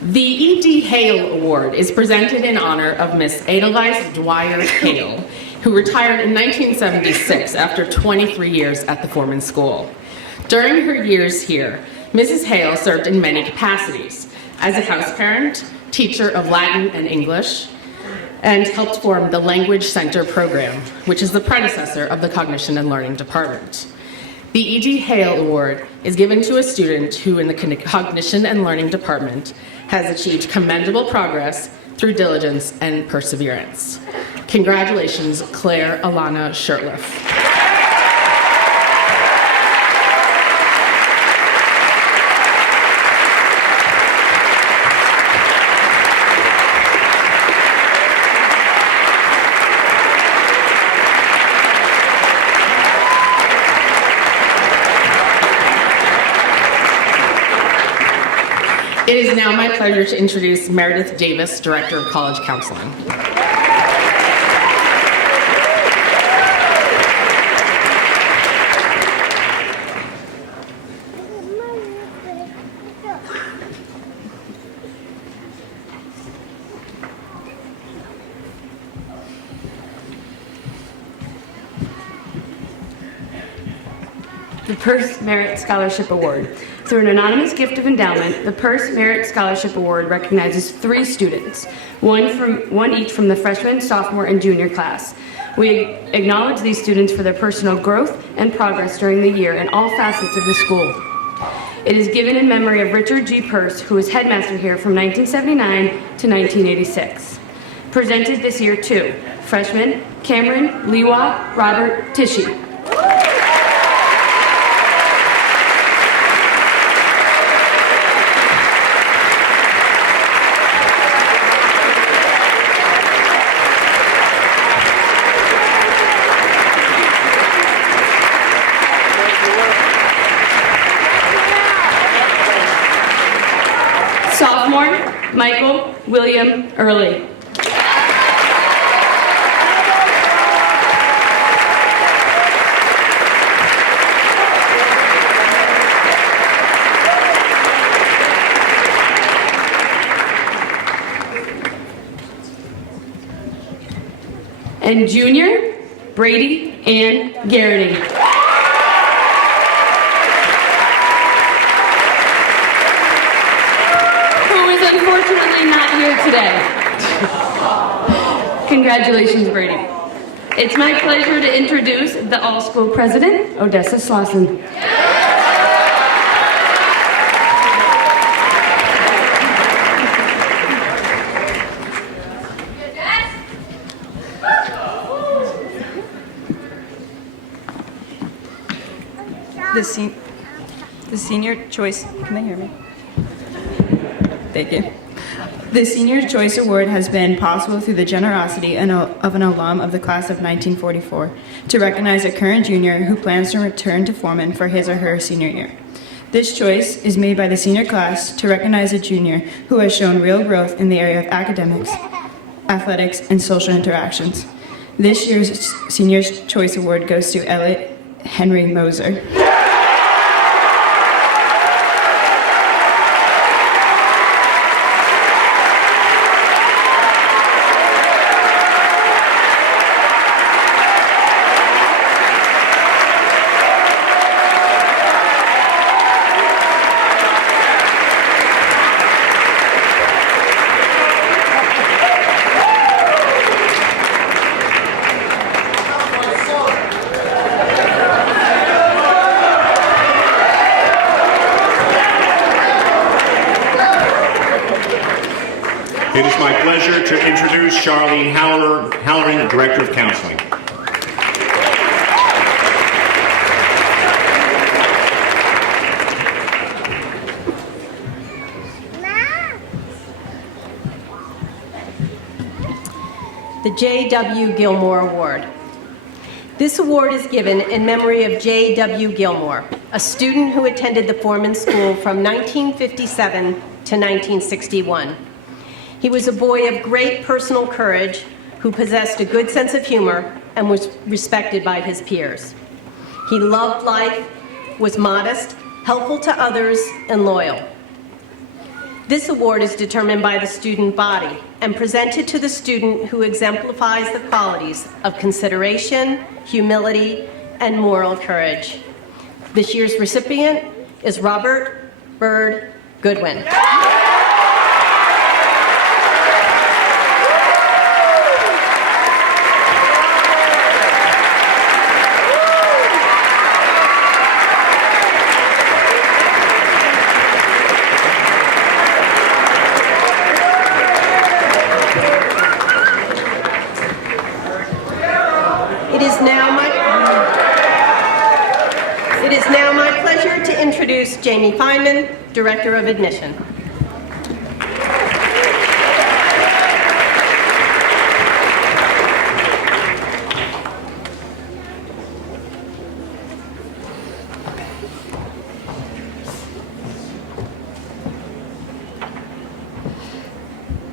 The E.D. Hale Award is presented in honor of Miss Edelweiss Dwyer Hale, who retired in 1976 after 23 years at the Forman School. During her years here, Mrs. Hale served in many capacities as a house parent, teacher of Latin and English, and helped form the Language Center program, which is the predecessor of the Cognition and Learning Department. The E.D. Hale Award is given to a student who in the Cognition and Learning Department has achieved commendable progress through diligence and perseverance. Congratulations, Claire Alana Shurtleff. It is now my pleasure to introduce Meredith Davis, Director of College Counseling. The Peirce Merit Scholarship Award. Through an anonymous gift of endowment, the Peirce Merit Scholarship Award recognizes 3 students, one each from the freshman, sophomore, and junior class. We acknowledge these students for their personal growth and progress during the year in all facets of the school. It is given in memory of Richard G. Peirce, who was headmaster here from 1979 to 1986. Presented this year to freshmen Cameron, Lewa, Robert, Tishy. Sophomore William Early. And junior, Brady Ann Garrity. Who is unfortunately not here today. Congratulations, Brady. It's my pleasure to introduce the all-school president, Odessa Slauson. The senior choice, can they hear me? Thank you. The Senior Choice Award has been possible through the generosity of an alum of the class of 1944 to recognize a current junior who plans to return to Forman for his or her senior year. This choice is made by the senior class to recognize a junior who has shown real growth in the area of academics, athletics, and social interactions. This year's Senior Choice Award goes to Elliot Henry Moser. It is my pleasure to introduce Charlene Halloran, Director of Counseling. The J.W. Gilmore Award. This award is given in memory of J.W. Gilmore, a student who attended the Forman School from 1957 to 1961. He was a boy of great personal courage who possessed a good sense of humor and was respected by his peers. He loved life, was modest, helpful to others, and loyal. This award is determined by the student body and presented to the student who exemplifies the qualities of consideration, humility, and moral courage. This year's recipient is Robert Bird Goodwin. It is now my pleasure to introduce Jamie Feynman, Director of Admission.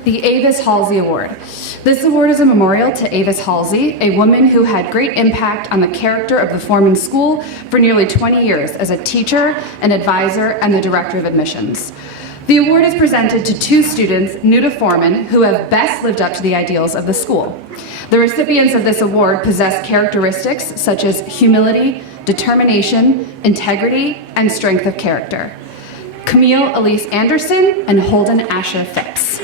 The Avis Halsey Award. This award is a memorial to Avis Halsey, a woman who had great impact on the character of the Forman School for nearly 20 years as a teacher, an advisor, and the director of admissions. The award is presented to two students new to Forman who have best lived up to the ideals of the school. The recipients of this award possess characteristics such as humility, determination, integrity, and strength of character. Camille Elise Anderson and Holden Asher Phipps.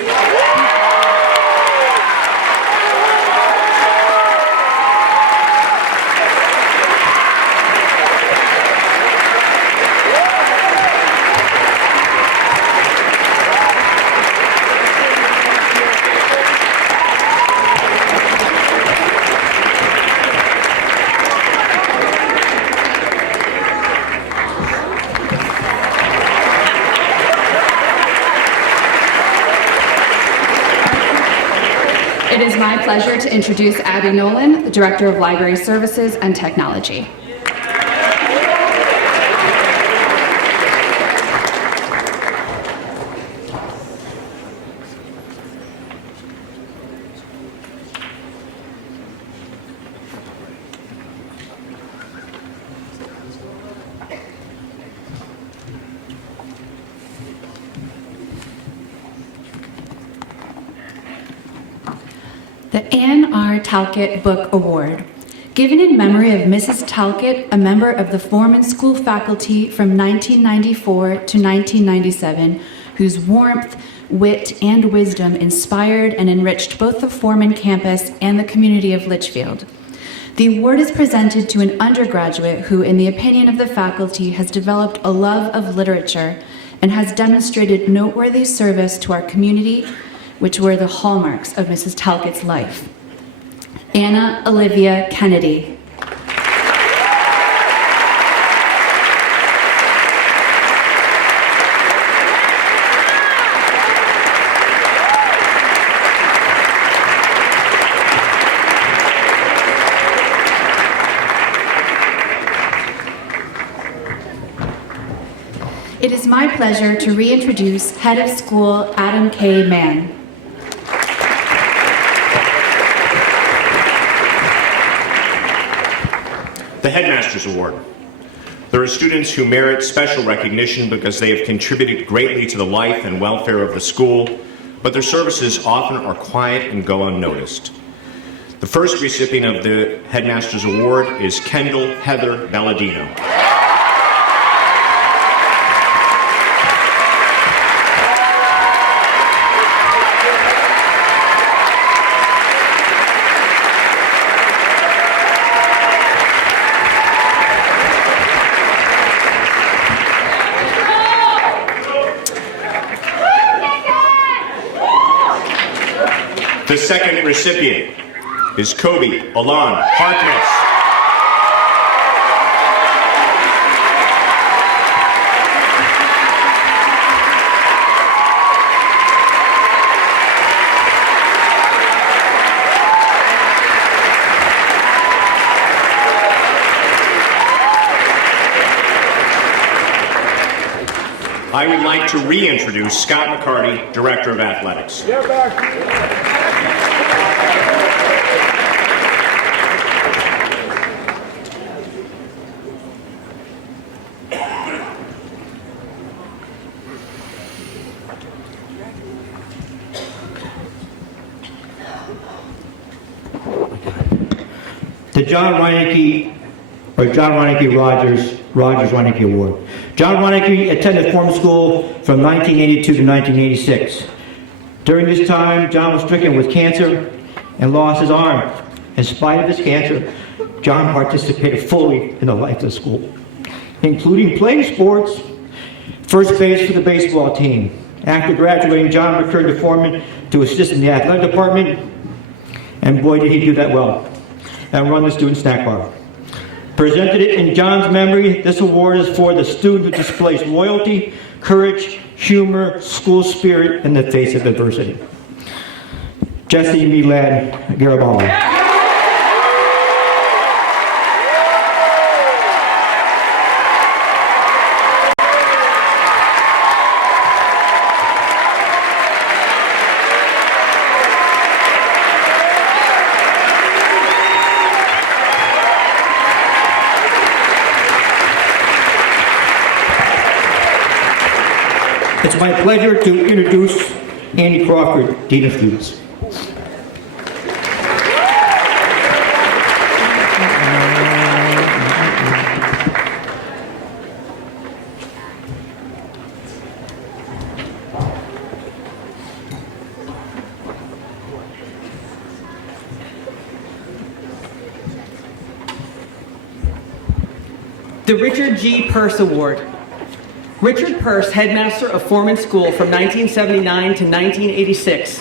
It is my pleasure to introduce Abby Nolan, the Director of Library Services and Technology. The Ann R. Talcott Book Award. Given in memory of Mrs. Talcott, a member of the Forman School faculty from 1994 to 1997, whose warmth, wit, and wisdom inspired and enriched both the Forman campus and the community of Litchfield. The award is presented to an undergraduate who, in the opinion of the faculty, has developed a love of literature and has demonstrated noteworthy service to our community, which were the hallmarks of Mrs. Talcott's life. Anna Olivia Kennedy. It is my pleasure to reintroduce Head of School Adam K. Mann. The Headmaster's Award. There are students who merit special recognition because they have contributed greatly to the life and welfare of the school, but their services often are quiet and go unnoticed. The first recipient of the Headmaster's Award is Kendall Heather Balladino. The second recipient is Kobe Alon Harkness. I would like to reintroduce Scott McCarty, Director of Athletics. The John Reineke Rogers Reineke Award. John Reineke attended Forman School from 1982 to 1986. During this time, John was stricken with cancer and lost his arm. In spite of his cancer, John participated fully in the life of the school, including playing sports, first base for the baseball team. After graduating, John returned to Forman to assist in the athletic department, and boy did he do that well, and run the student snack bar. Presented in John's memory, this award is for the student who displays loyalty, courage, humor, school spirit in the face of adversity. Jesse Milad Garibaldi. It's my pleasure to introduce Andy Crawford, Dean of Students. The Richard G. Peirce Award. Richard Peirce, headmaster of Forman School from 1979 to 1986,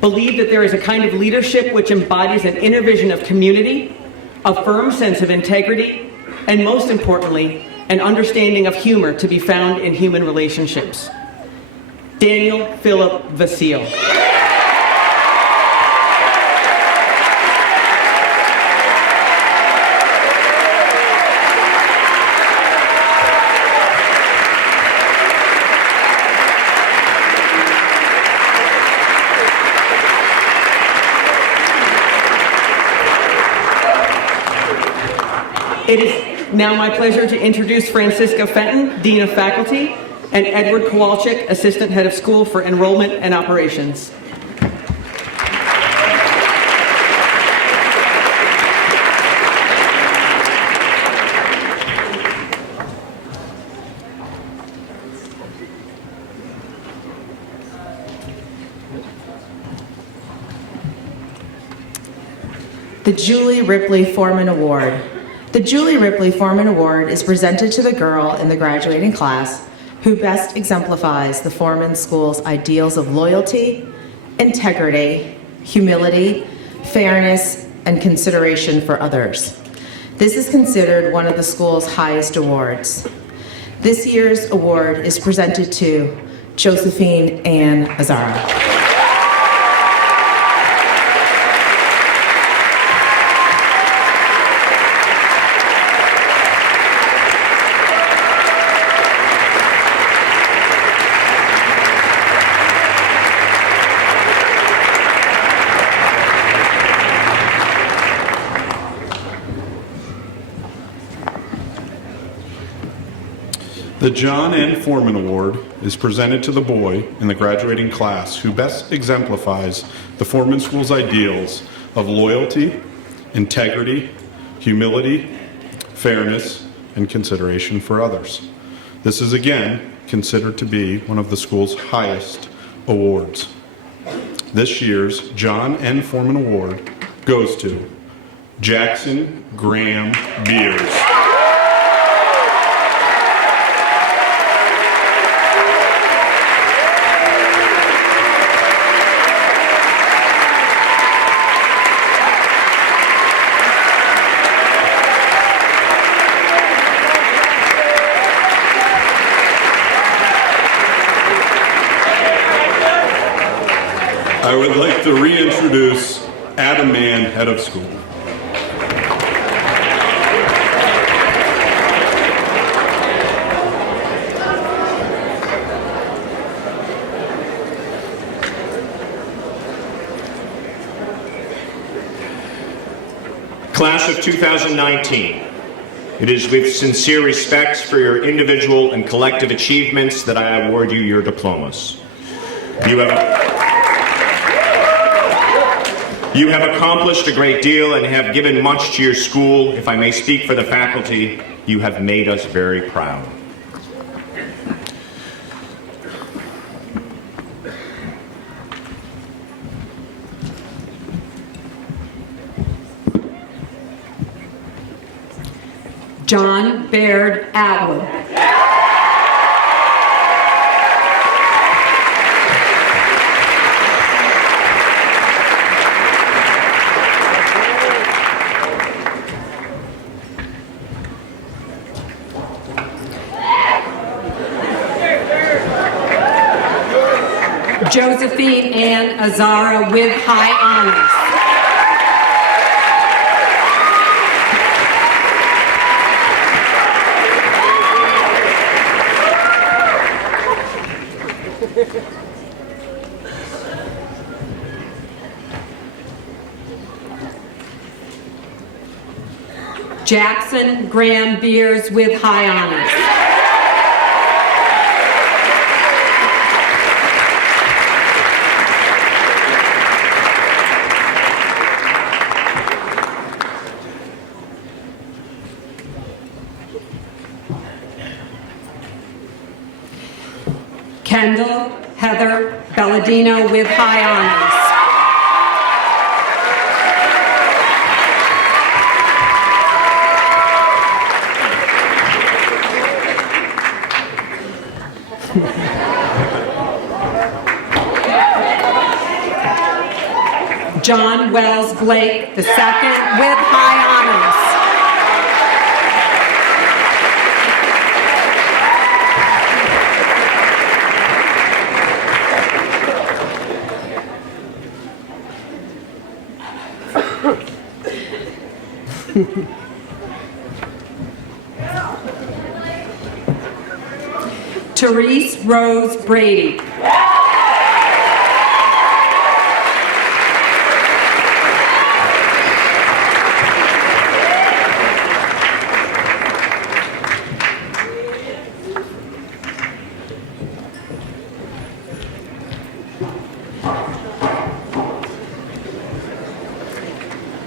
believed that there is a kind of leadership which embodies an inner vision of community, a firm sense of integrity, and most importantly, an understanding of humor to be found in human relationships. Daniel Philip Vasile. It is now my pleasure to introduce Francisca Fenton, Dean of Faculty, and Edward Kowalczyk, Assistant Head of School for Enrollment and Operations. The Julie Ripley Forman Award. The Julie Ripley Forman Award is presented to the girl in the graduating class who best exemplifies the Forman School's ideals of loyalty, integrity, humility, fairness, and consideration for others. This is considered one of the school's highest awards. This year's award is presented to Josephine Ann Azara. The John N. Forman Award is presented to the boy in the graduating class who best exemplifies the Forman School's ideals of loyalty, integrity, humility, fairness, and consideration for others. This is again considered to be one of the school's highest awards. This year's John N. Forman Award goes to Jackson Graham Beers. I would like to reintroduce Adam Mann, head of school. Class of 2019, it is with sincere respect for your individual and collective achievements that I award you your diplomas. You have accomplished a great deal and have given much to your school. If I may speak for the faculty, you have made us very proud. John Baird Atwood. Josephine Ann Azara with high honors. Jackson Graham Beers with high honors. Kendall Heather Belladino with high honors. John Wells Blake II with high honors. Therese Rose Brady.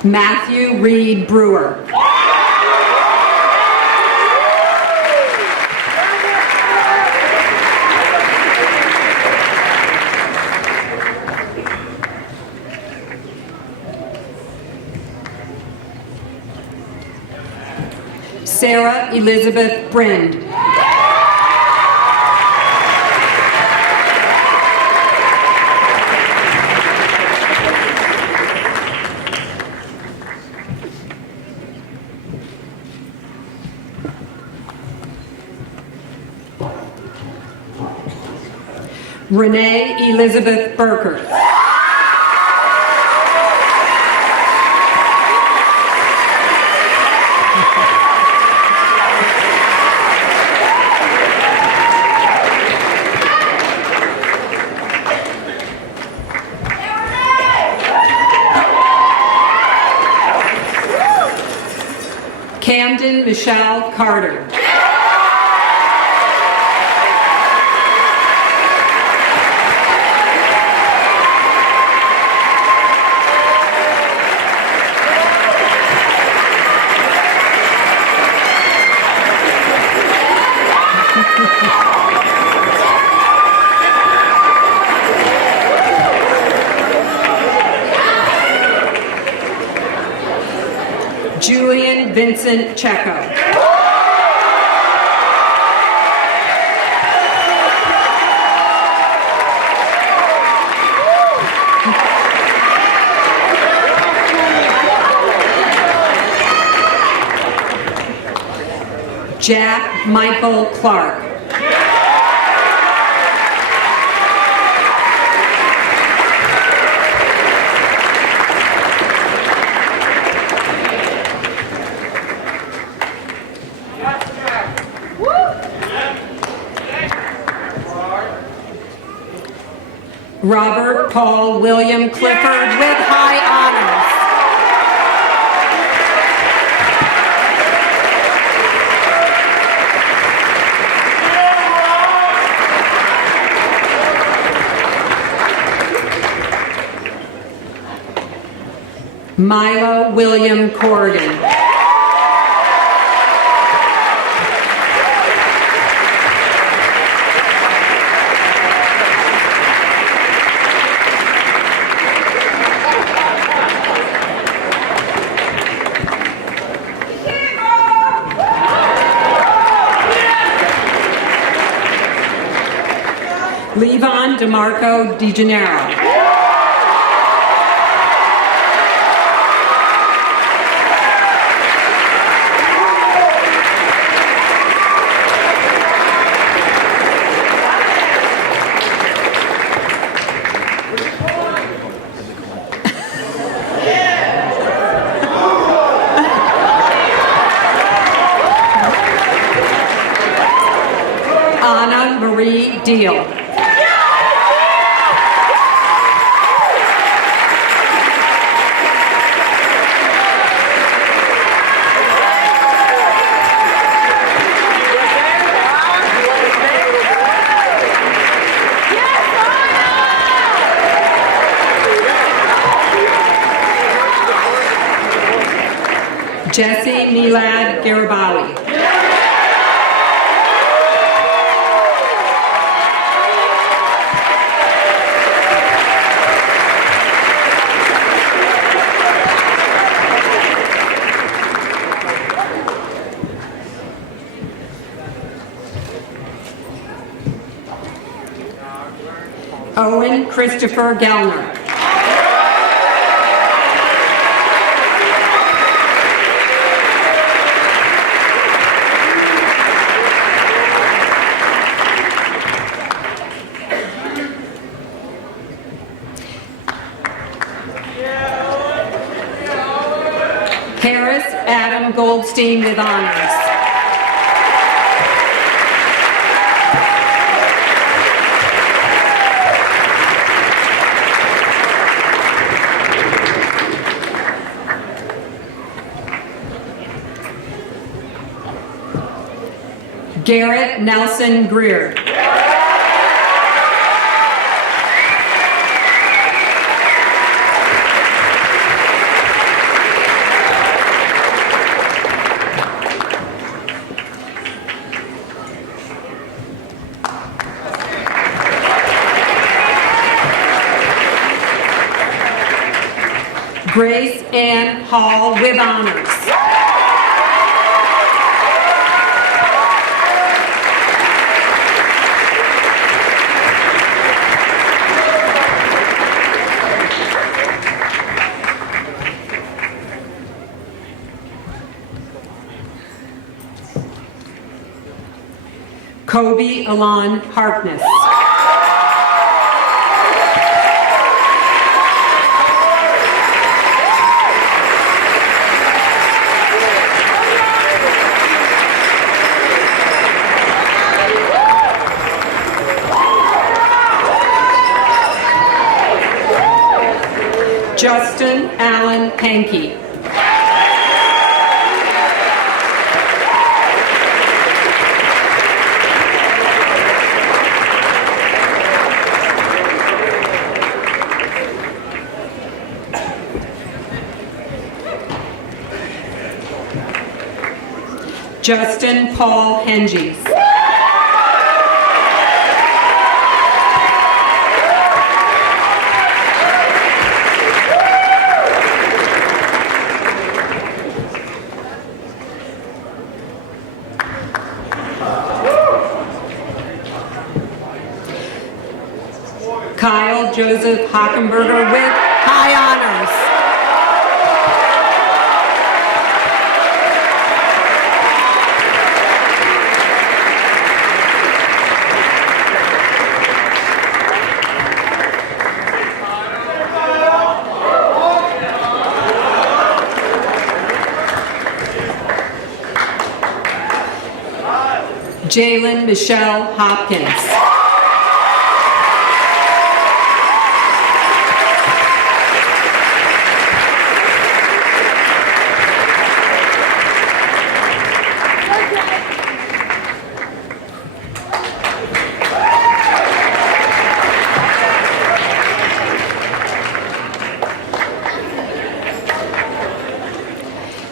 Matthew Reed Brewer. Sarah Elizabeth Brind. Renee Elizabeth Burker. Camden Michelle Carter. Julian Vincent Checo. Jack Michael Clark. Robert Paul William Clifford with high honors. Milo William Corrigan. Levon DeMarco DeGennaro. Anna Marie Deal. Jesse Milad Garibaldi. Owen Christopher Gellner. Harris Adam Goldstein with honors. Garrett Nelson Greer. Grace Ann Hall with honors. Kobe Alon Harkness. Justin Allen Hankey. Justin Paul Henges. Kyle Joseph Hockenberger with high honors. Jalen Michelle Hopkins.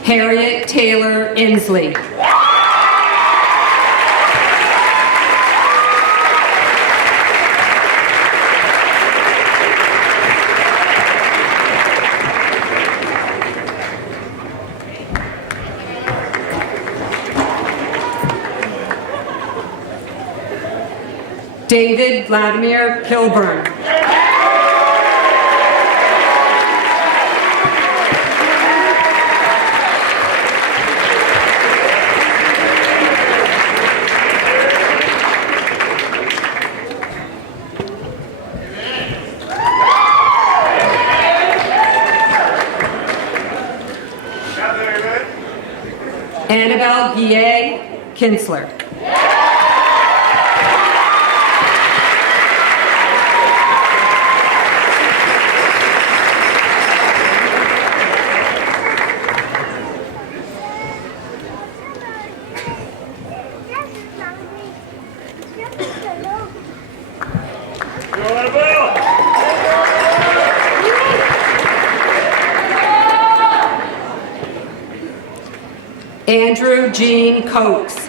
Harriet Taylor Inslee. David Vladimir Kilburn. Annabelle Guillet Kinsler. Andrew Jean Coates.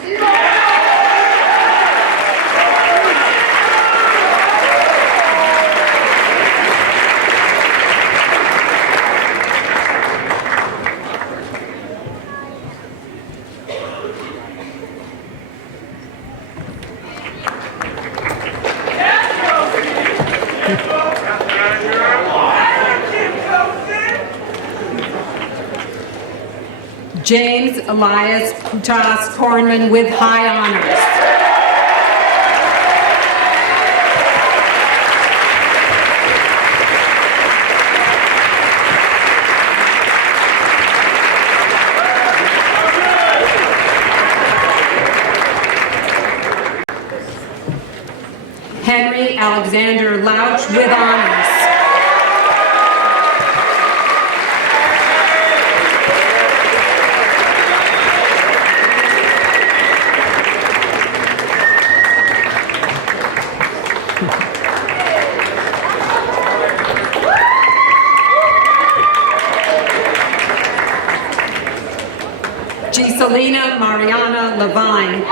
James Elias Putas Kornman with high honors. Henry Alexander Louch with honors. Giselina Mariana Levine.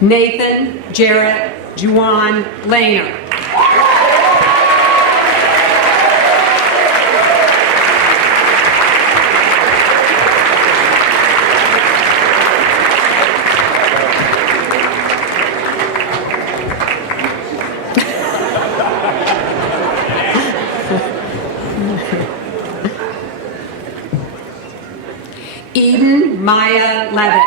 Nathan Jarrett Juwan Lehner. Maya Levitt.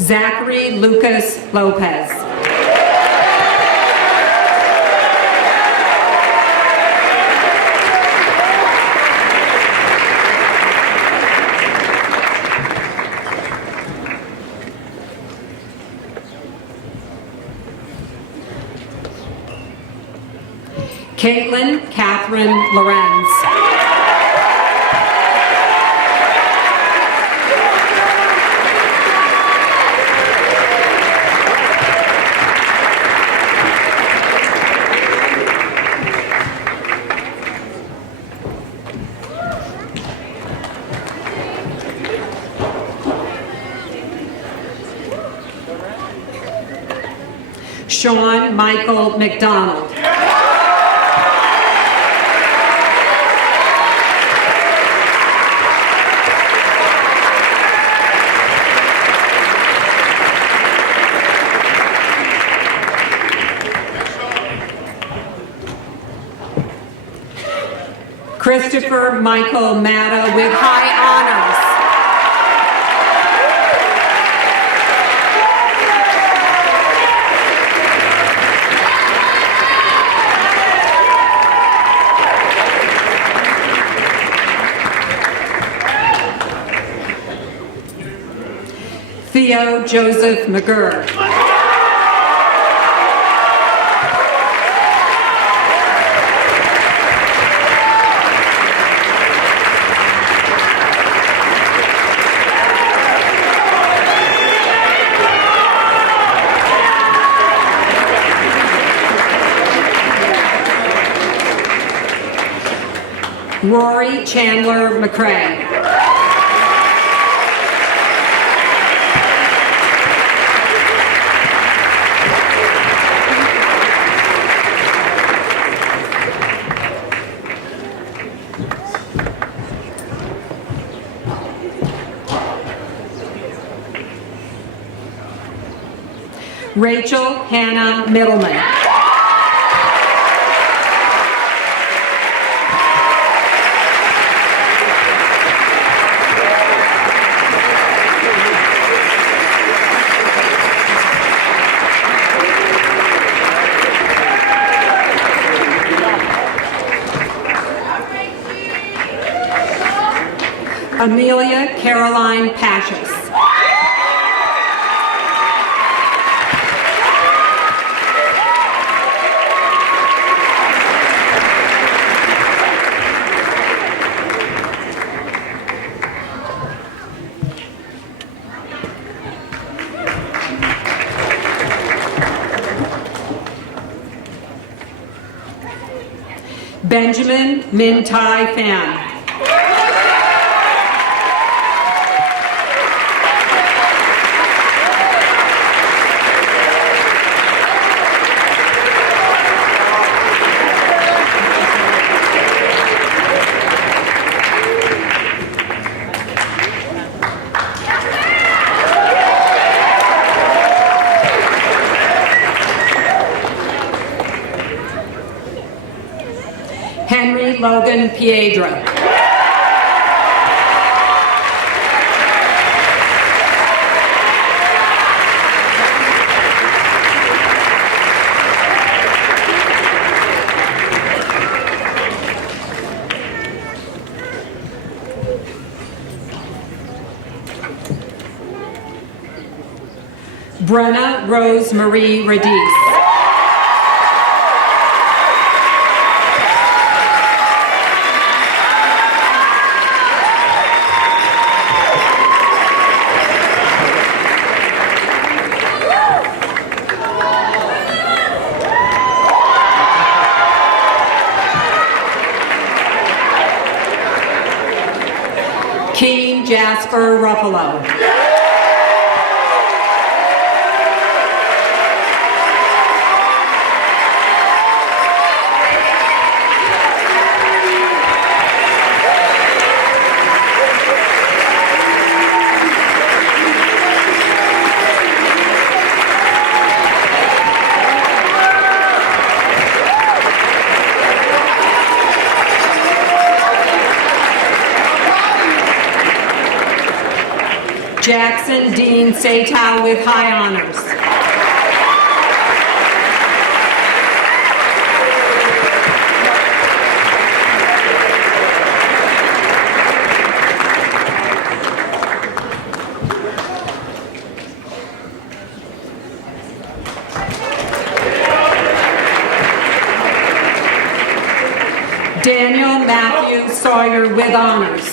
Zachary Lucas Lopez. Caitlin Catherine Lorenz. Sean Michael McDonald. Christopher Michael Matta with high honors. Theo Joseph McGurr. Rory Chandler McCrae. Rachel Hannah Middleman. Amelia Caroline Pashas. Benjamin Mintai Pham. Henry Logan Piedra. Brenna Rose Marie Radice. Keen Jasper Ruffalo. Jackson Dean Satow with high honors. Daniel Matthew Sawyer with honors.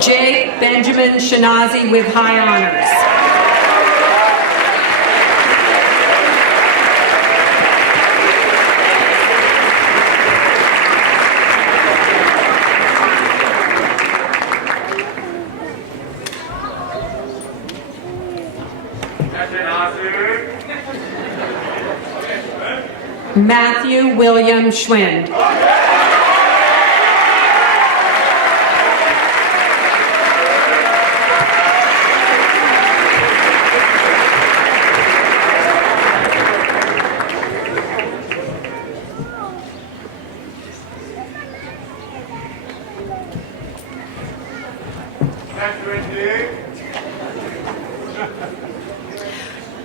Jake Benjamin Shinazi with high honors. Matthew William Schwind.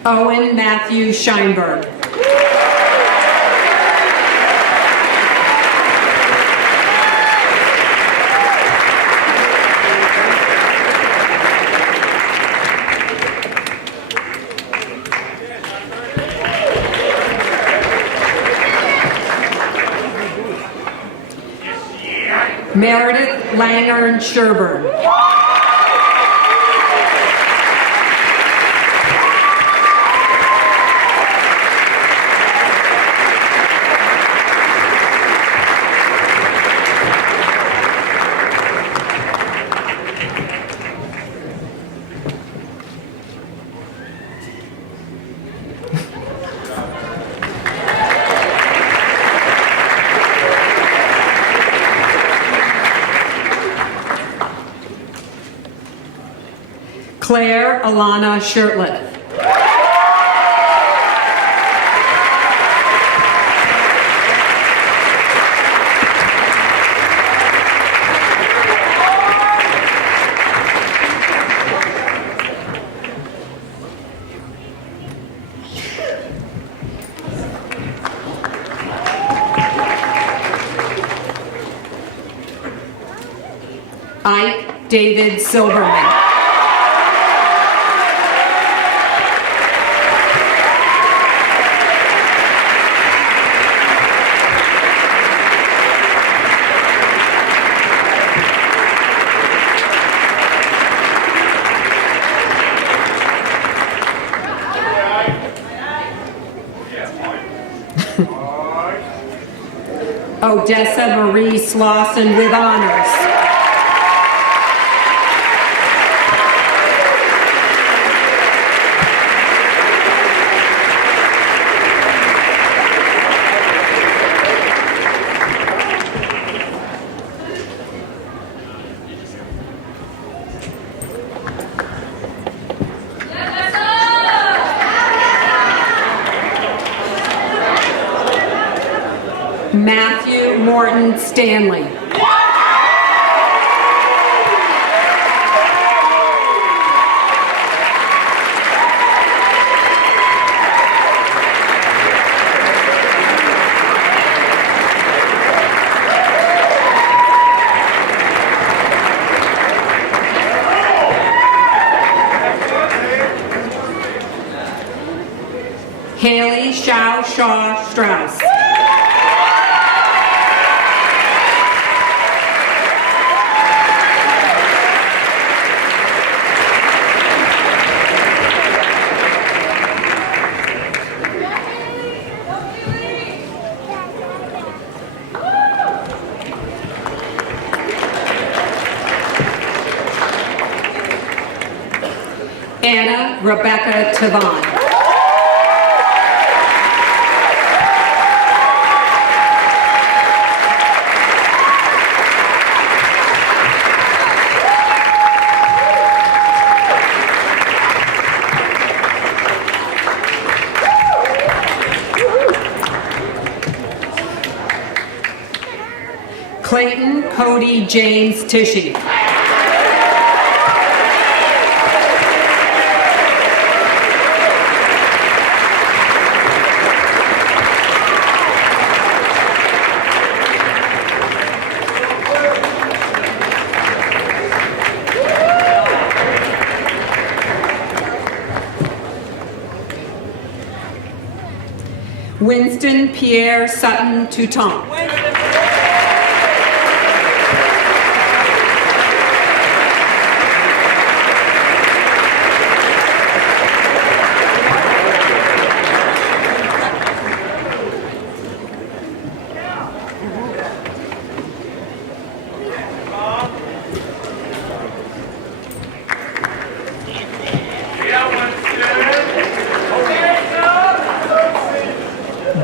Owen Matthew Scheinberg. Meredith Langern Sherburne. Claire Alana Shirtliff. Ike David Silverman. Odessa Marie Slauson with honors. Matthew Morton Stanley. Haley Shao Shaw Strauss. Anna Rebecca Tavon. Clayton Cody James Tishy. Winston Pierre Sutton Touton.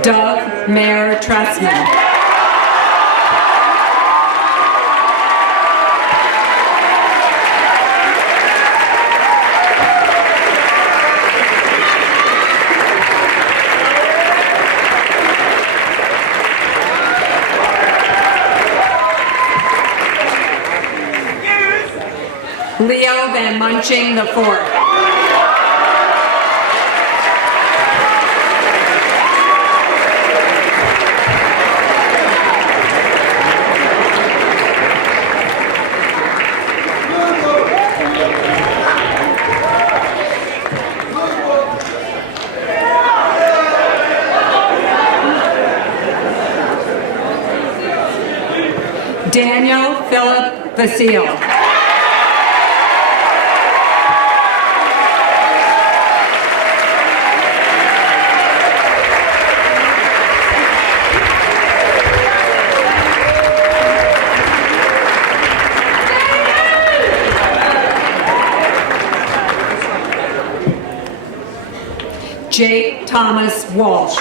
Doug Mayer Tressman. Leo Van Munching IV. Daniel Philip Vasile. Jake Thomas Walsh.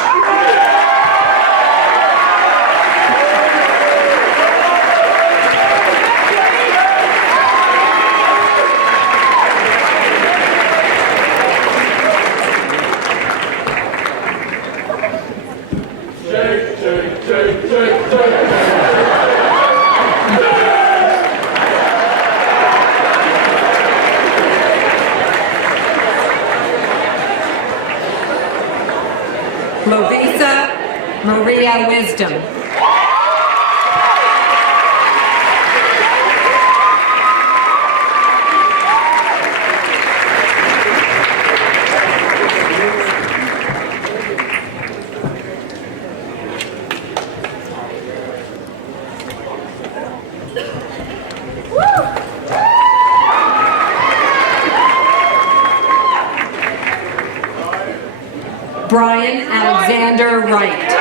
Lovisa Maria Wisdom. Brian Alexander Wright.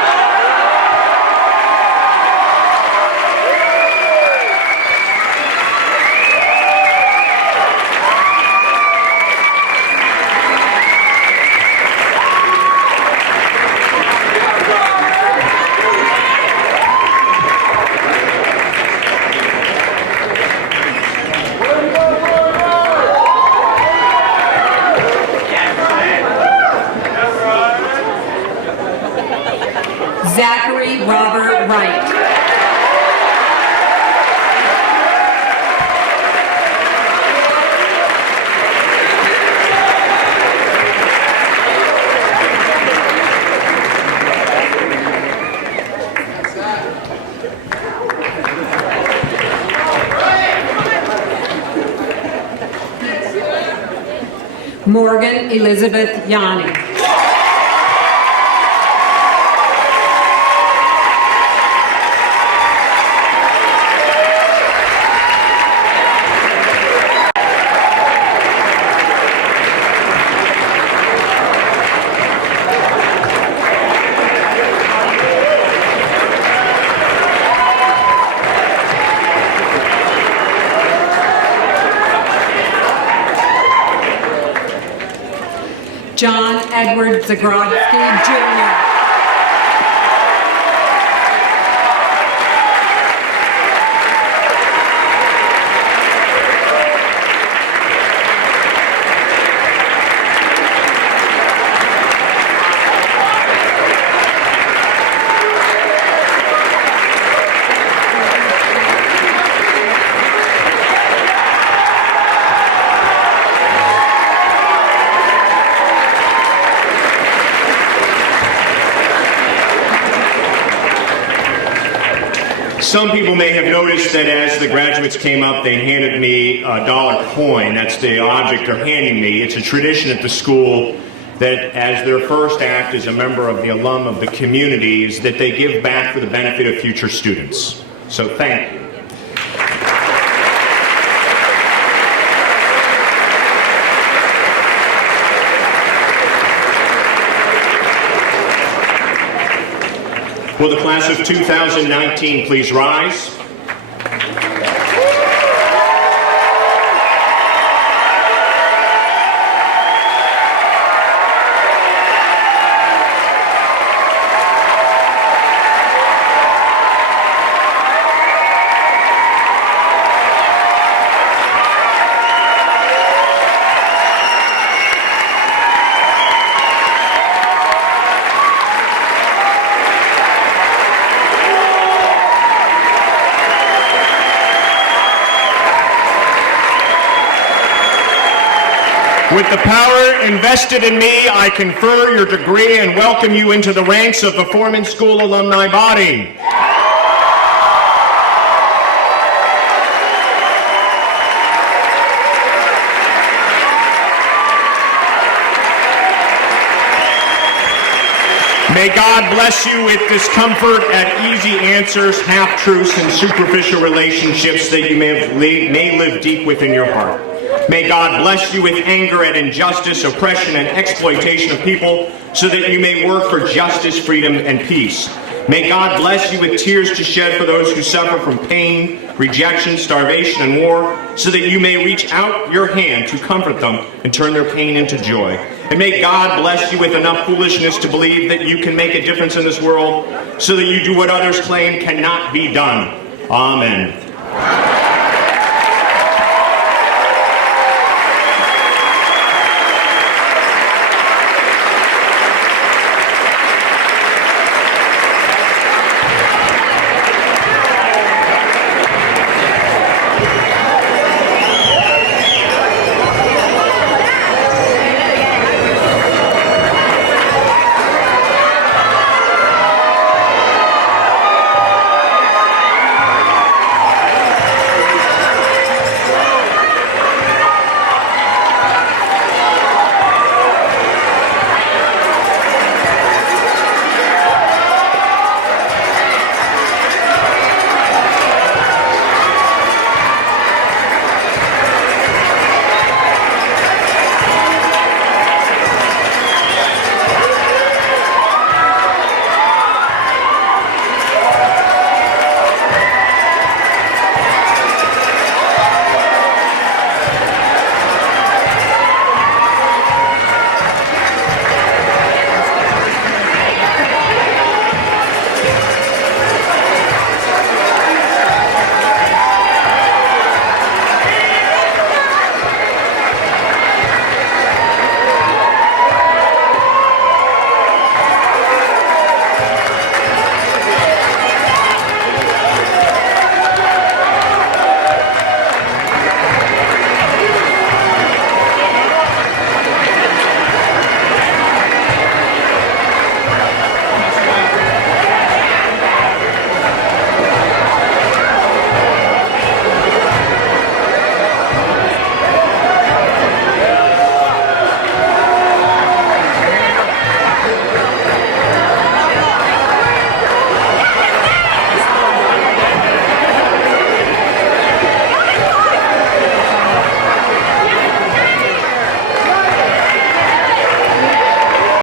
Zachary Robert Wright. Morgan Elizabeth Yanni. John Edward Zagrodski, Jr. Some people may have noticed that as the graduates came up, they handed me a dollar coin. That's the object they're handing me. It's a tradition at the school that as their first act as a member of the alum of the community is that they give back for the benefit of future students. So thank you. Will the class of 2019 please rise? With the power invested in me, I confer your degree and welcome you into the ranks of the Forman School alumni body. May God bless you with discomfort at easy answers, half-truths, and superficial relationships that you may live deep within your heart. May God bless you with anger at injustice, oppression, and exploitation of people so that you may work for justice, freedom, and peace. May God bless you with tears to shed for those who suffer from pain, rejection, starvation, and war so that you may reach out your hand to comfort them and turn their pain into joy. And may God bless you with enough foolishness to believe that you can make a difference in this world so that you do what others claim cannot be done. Amen.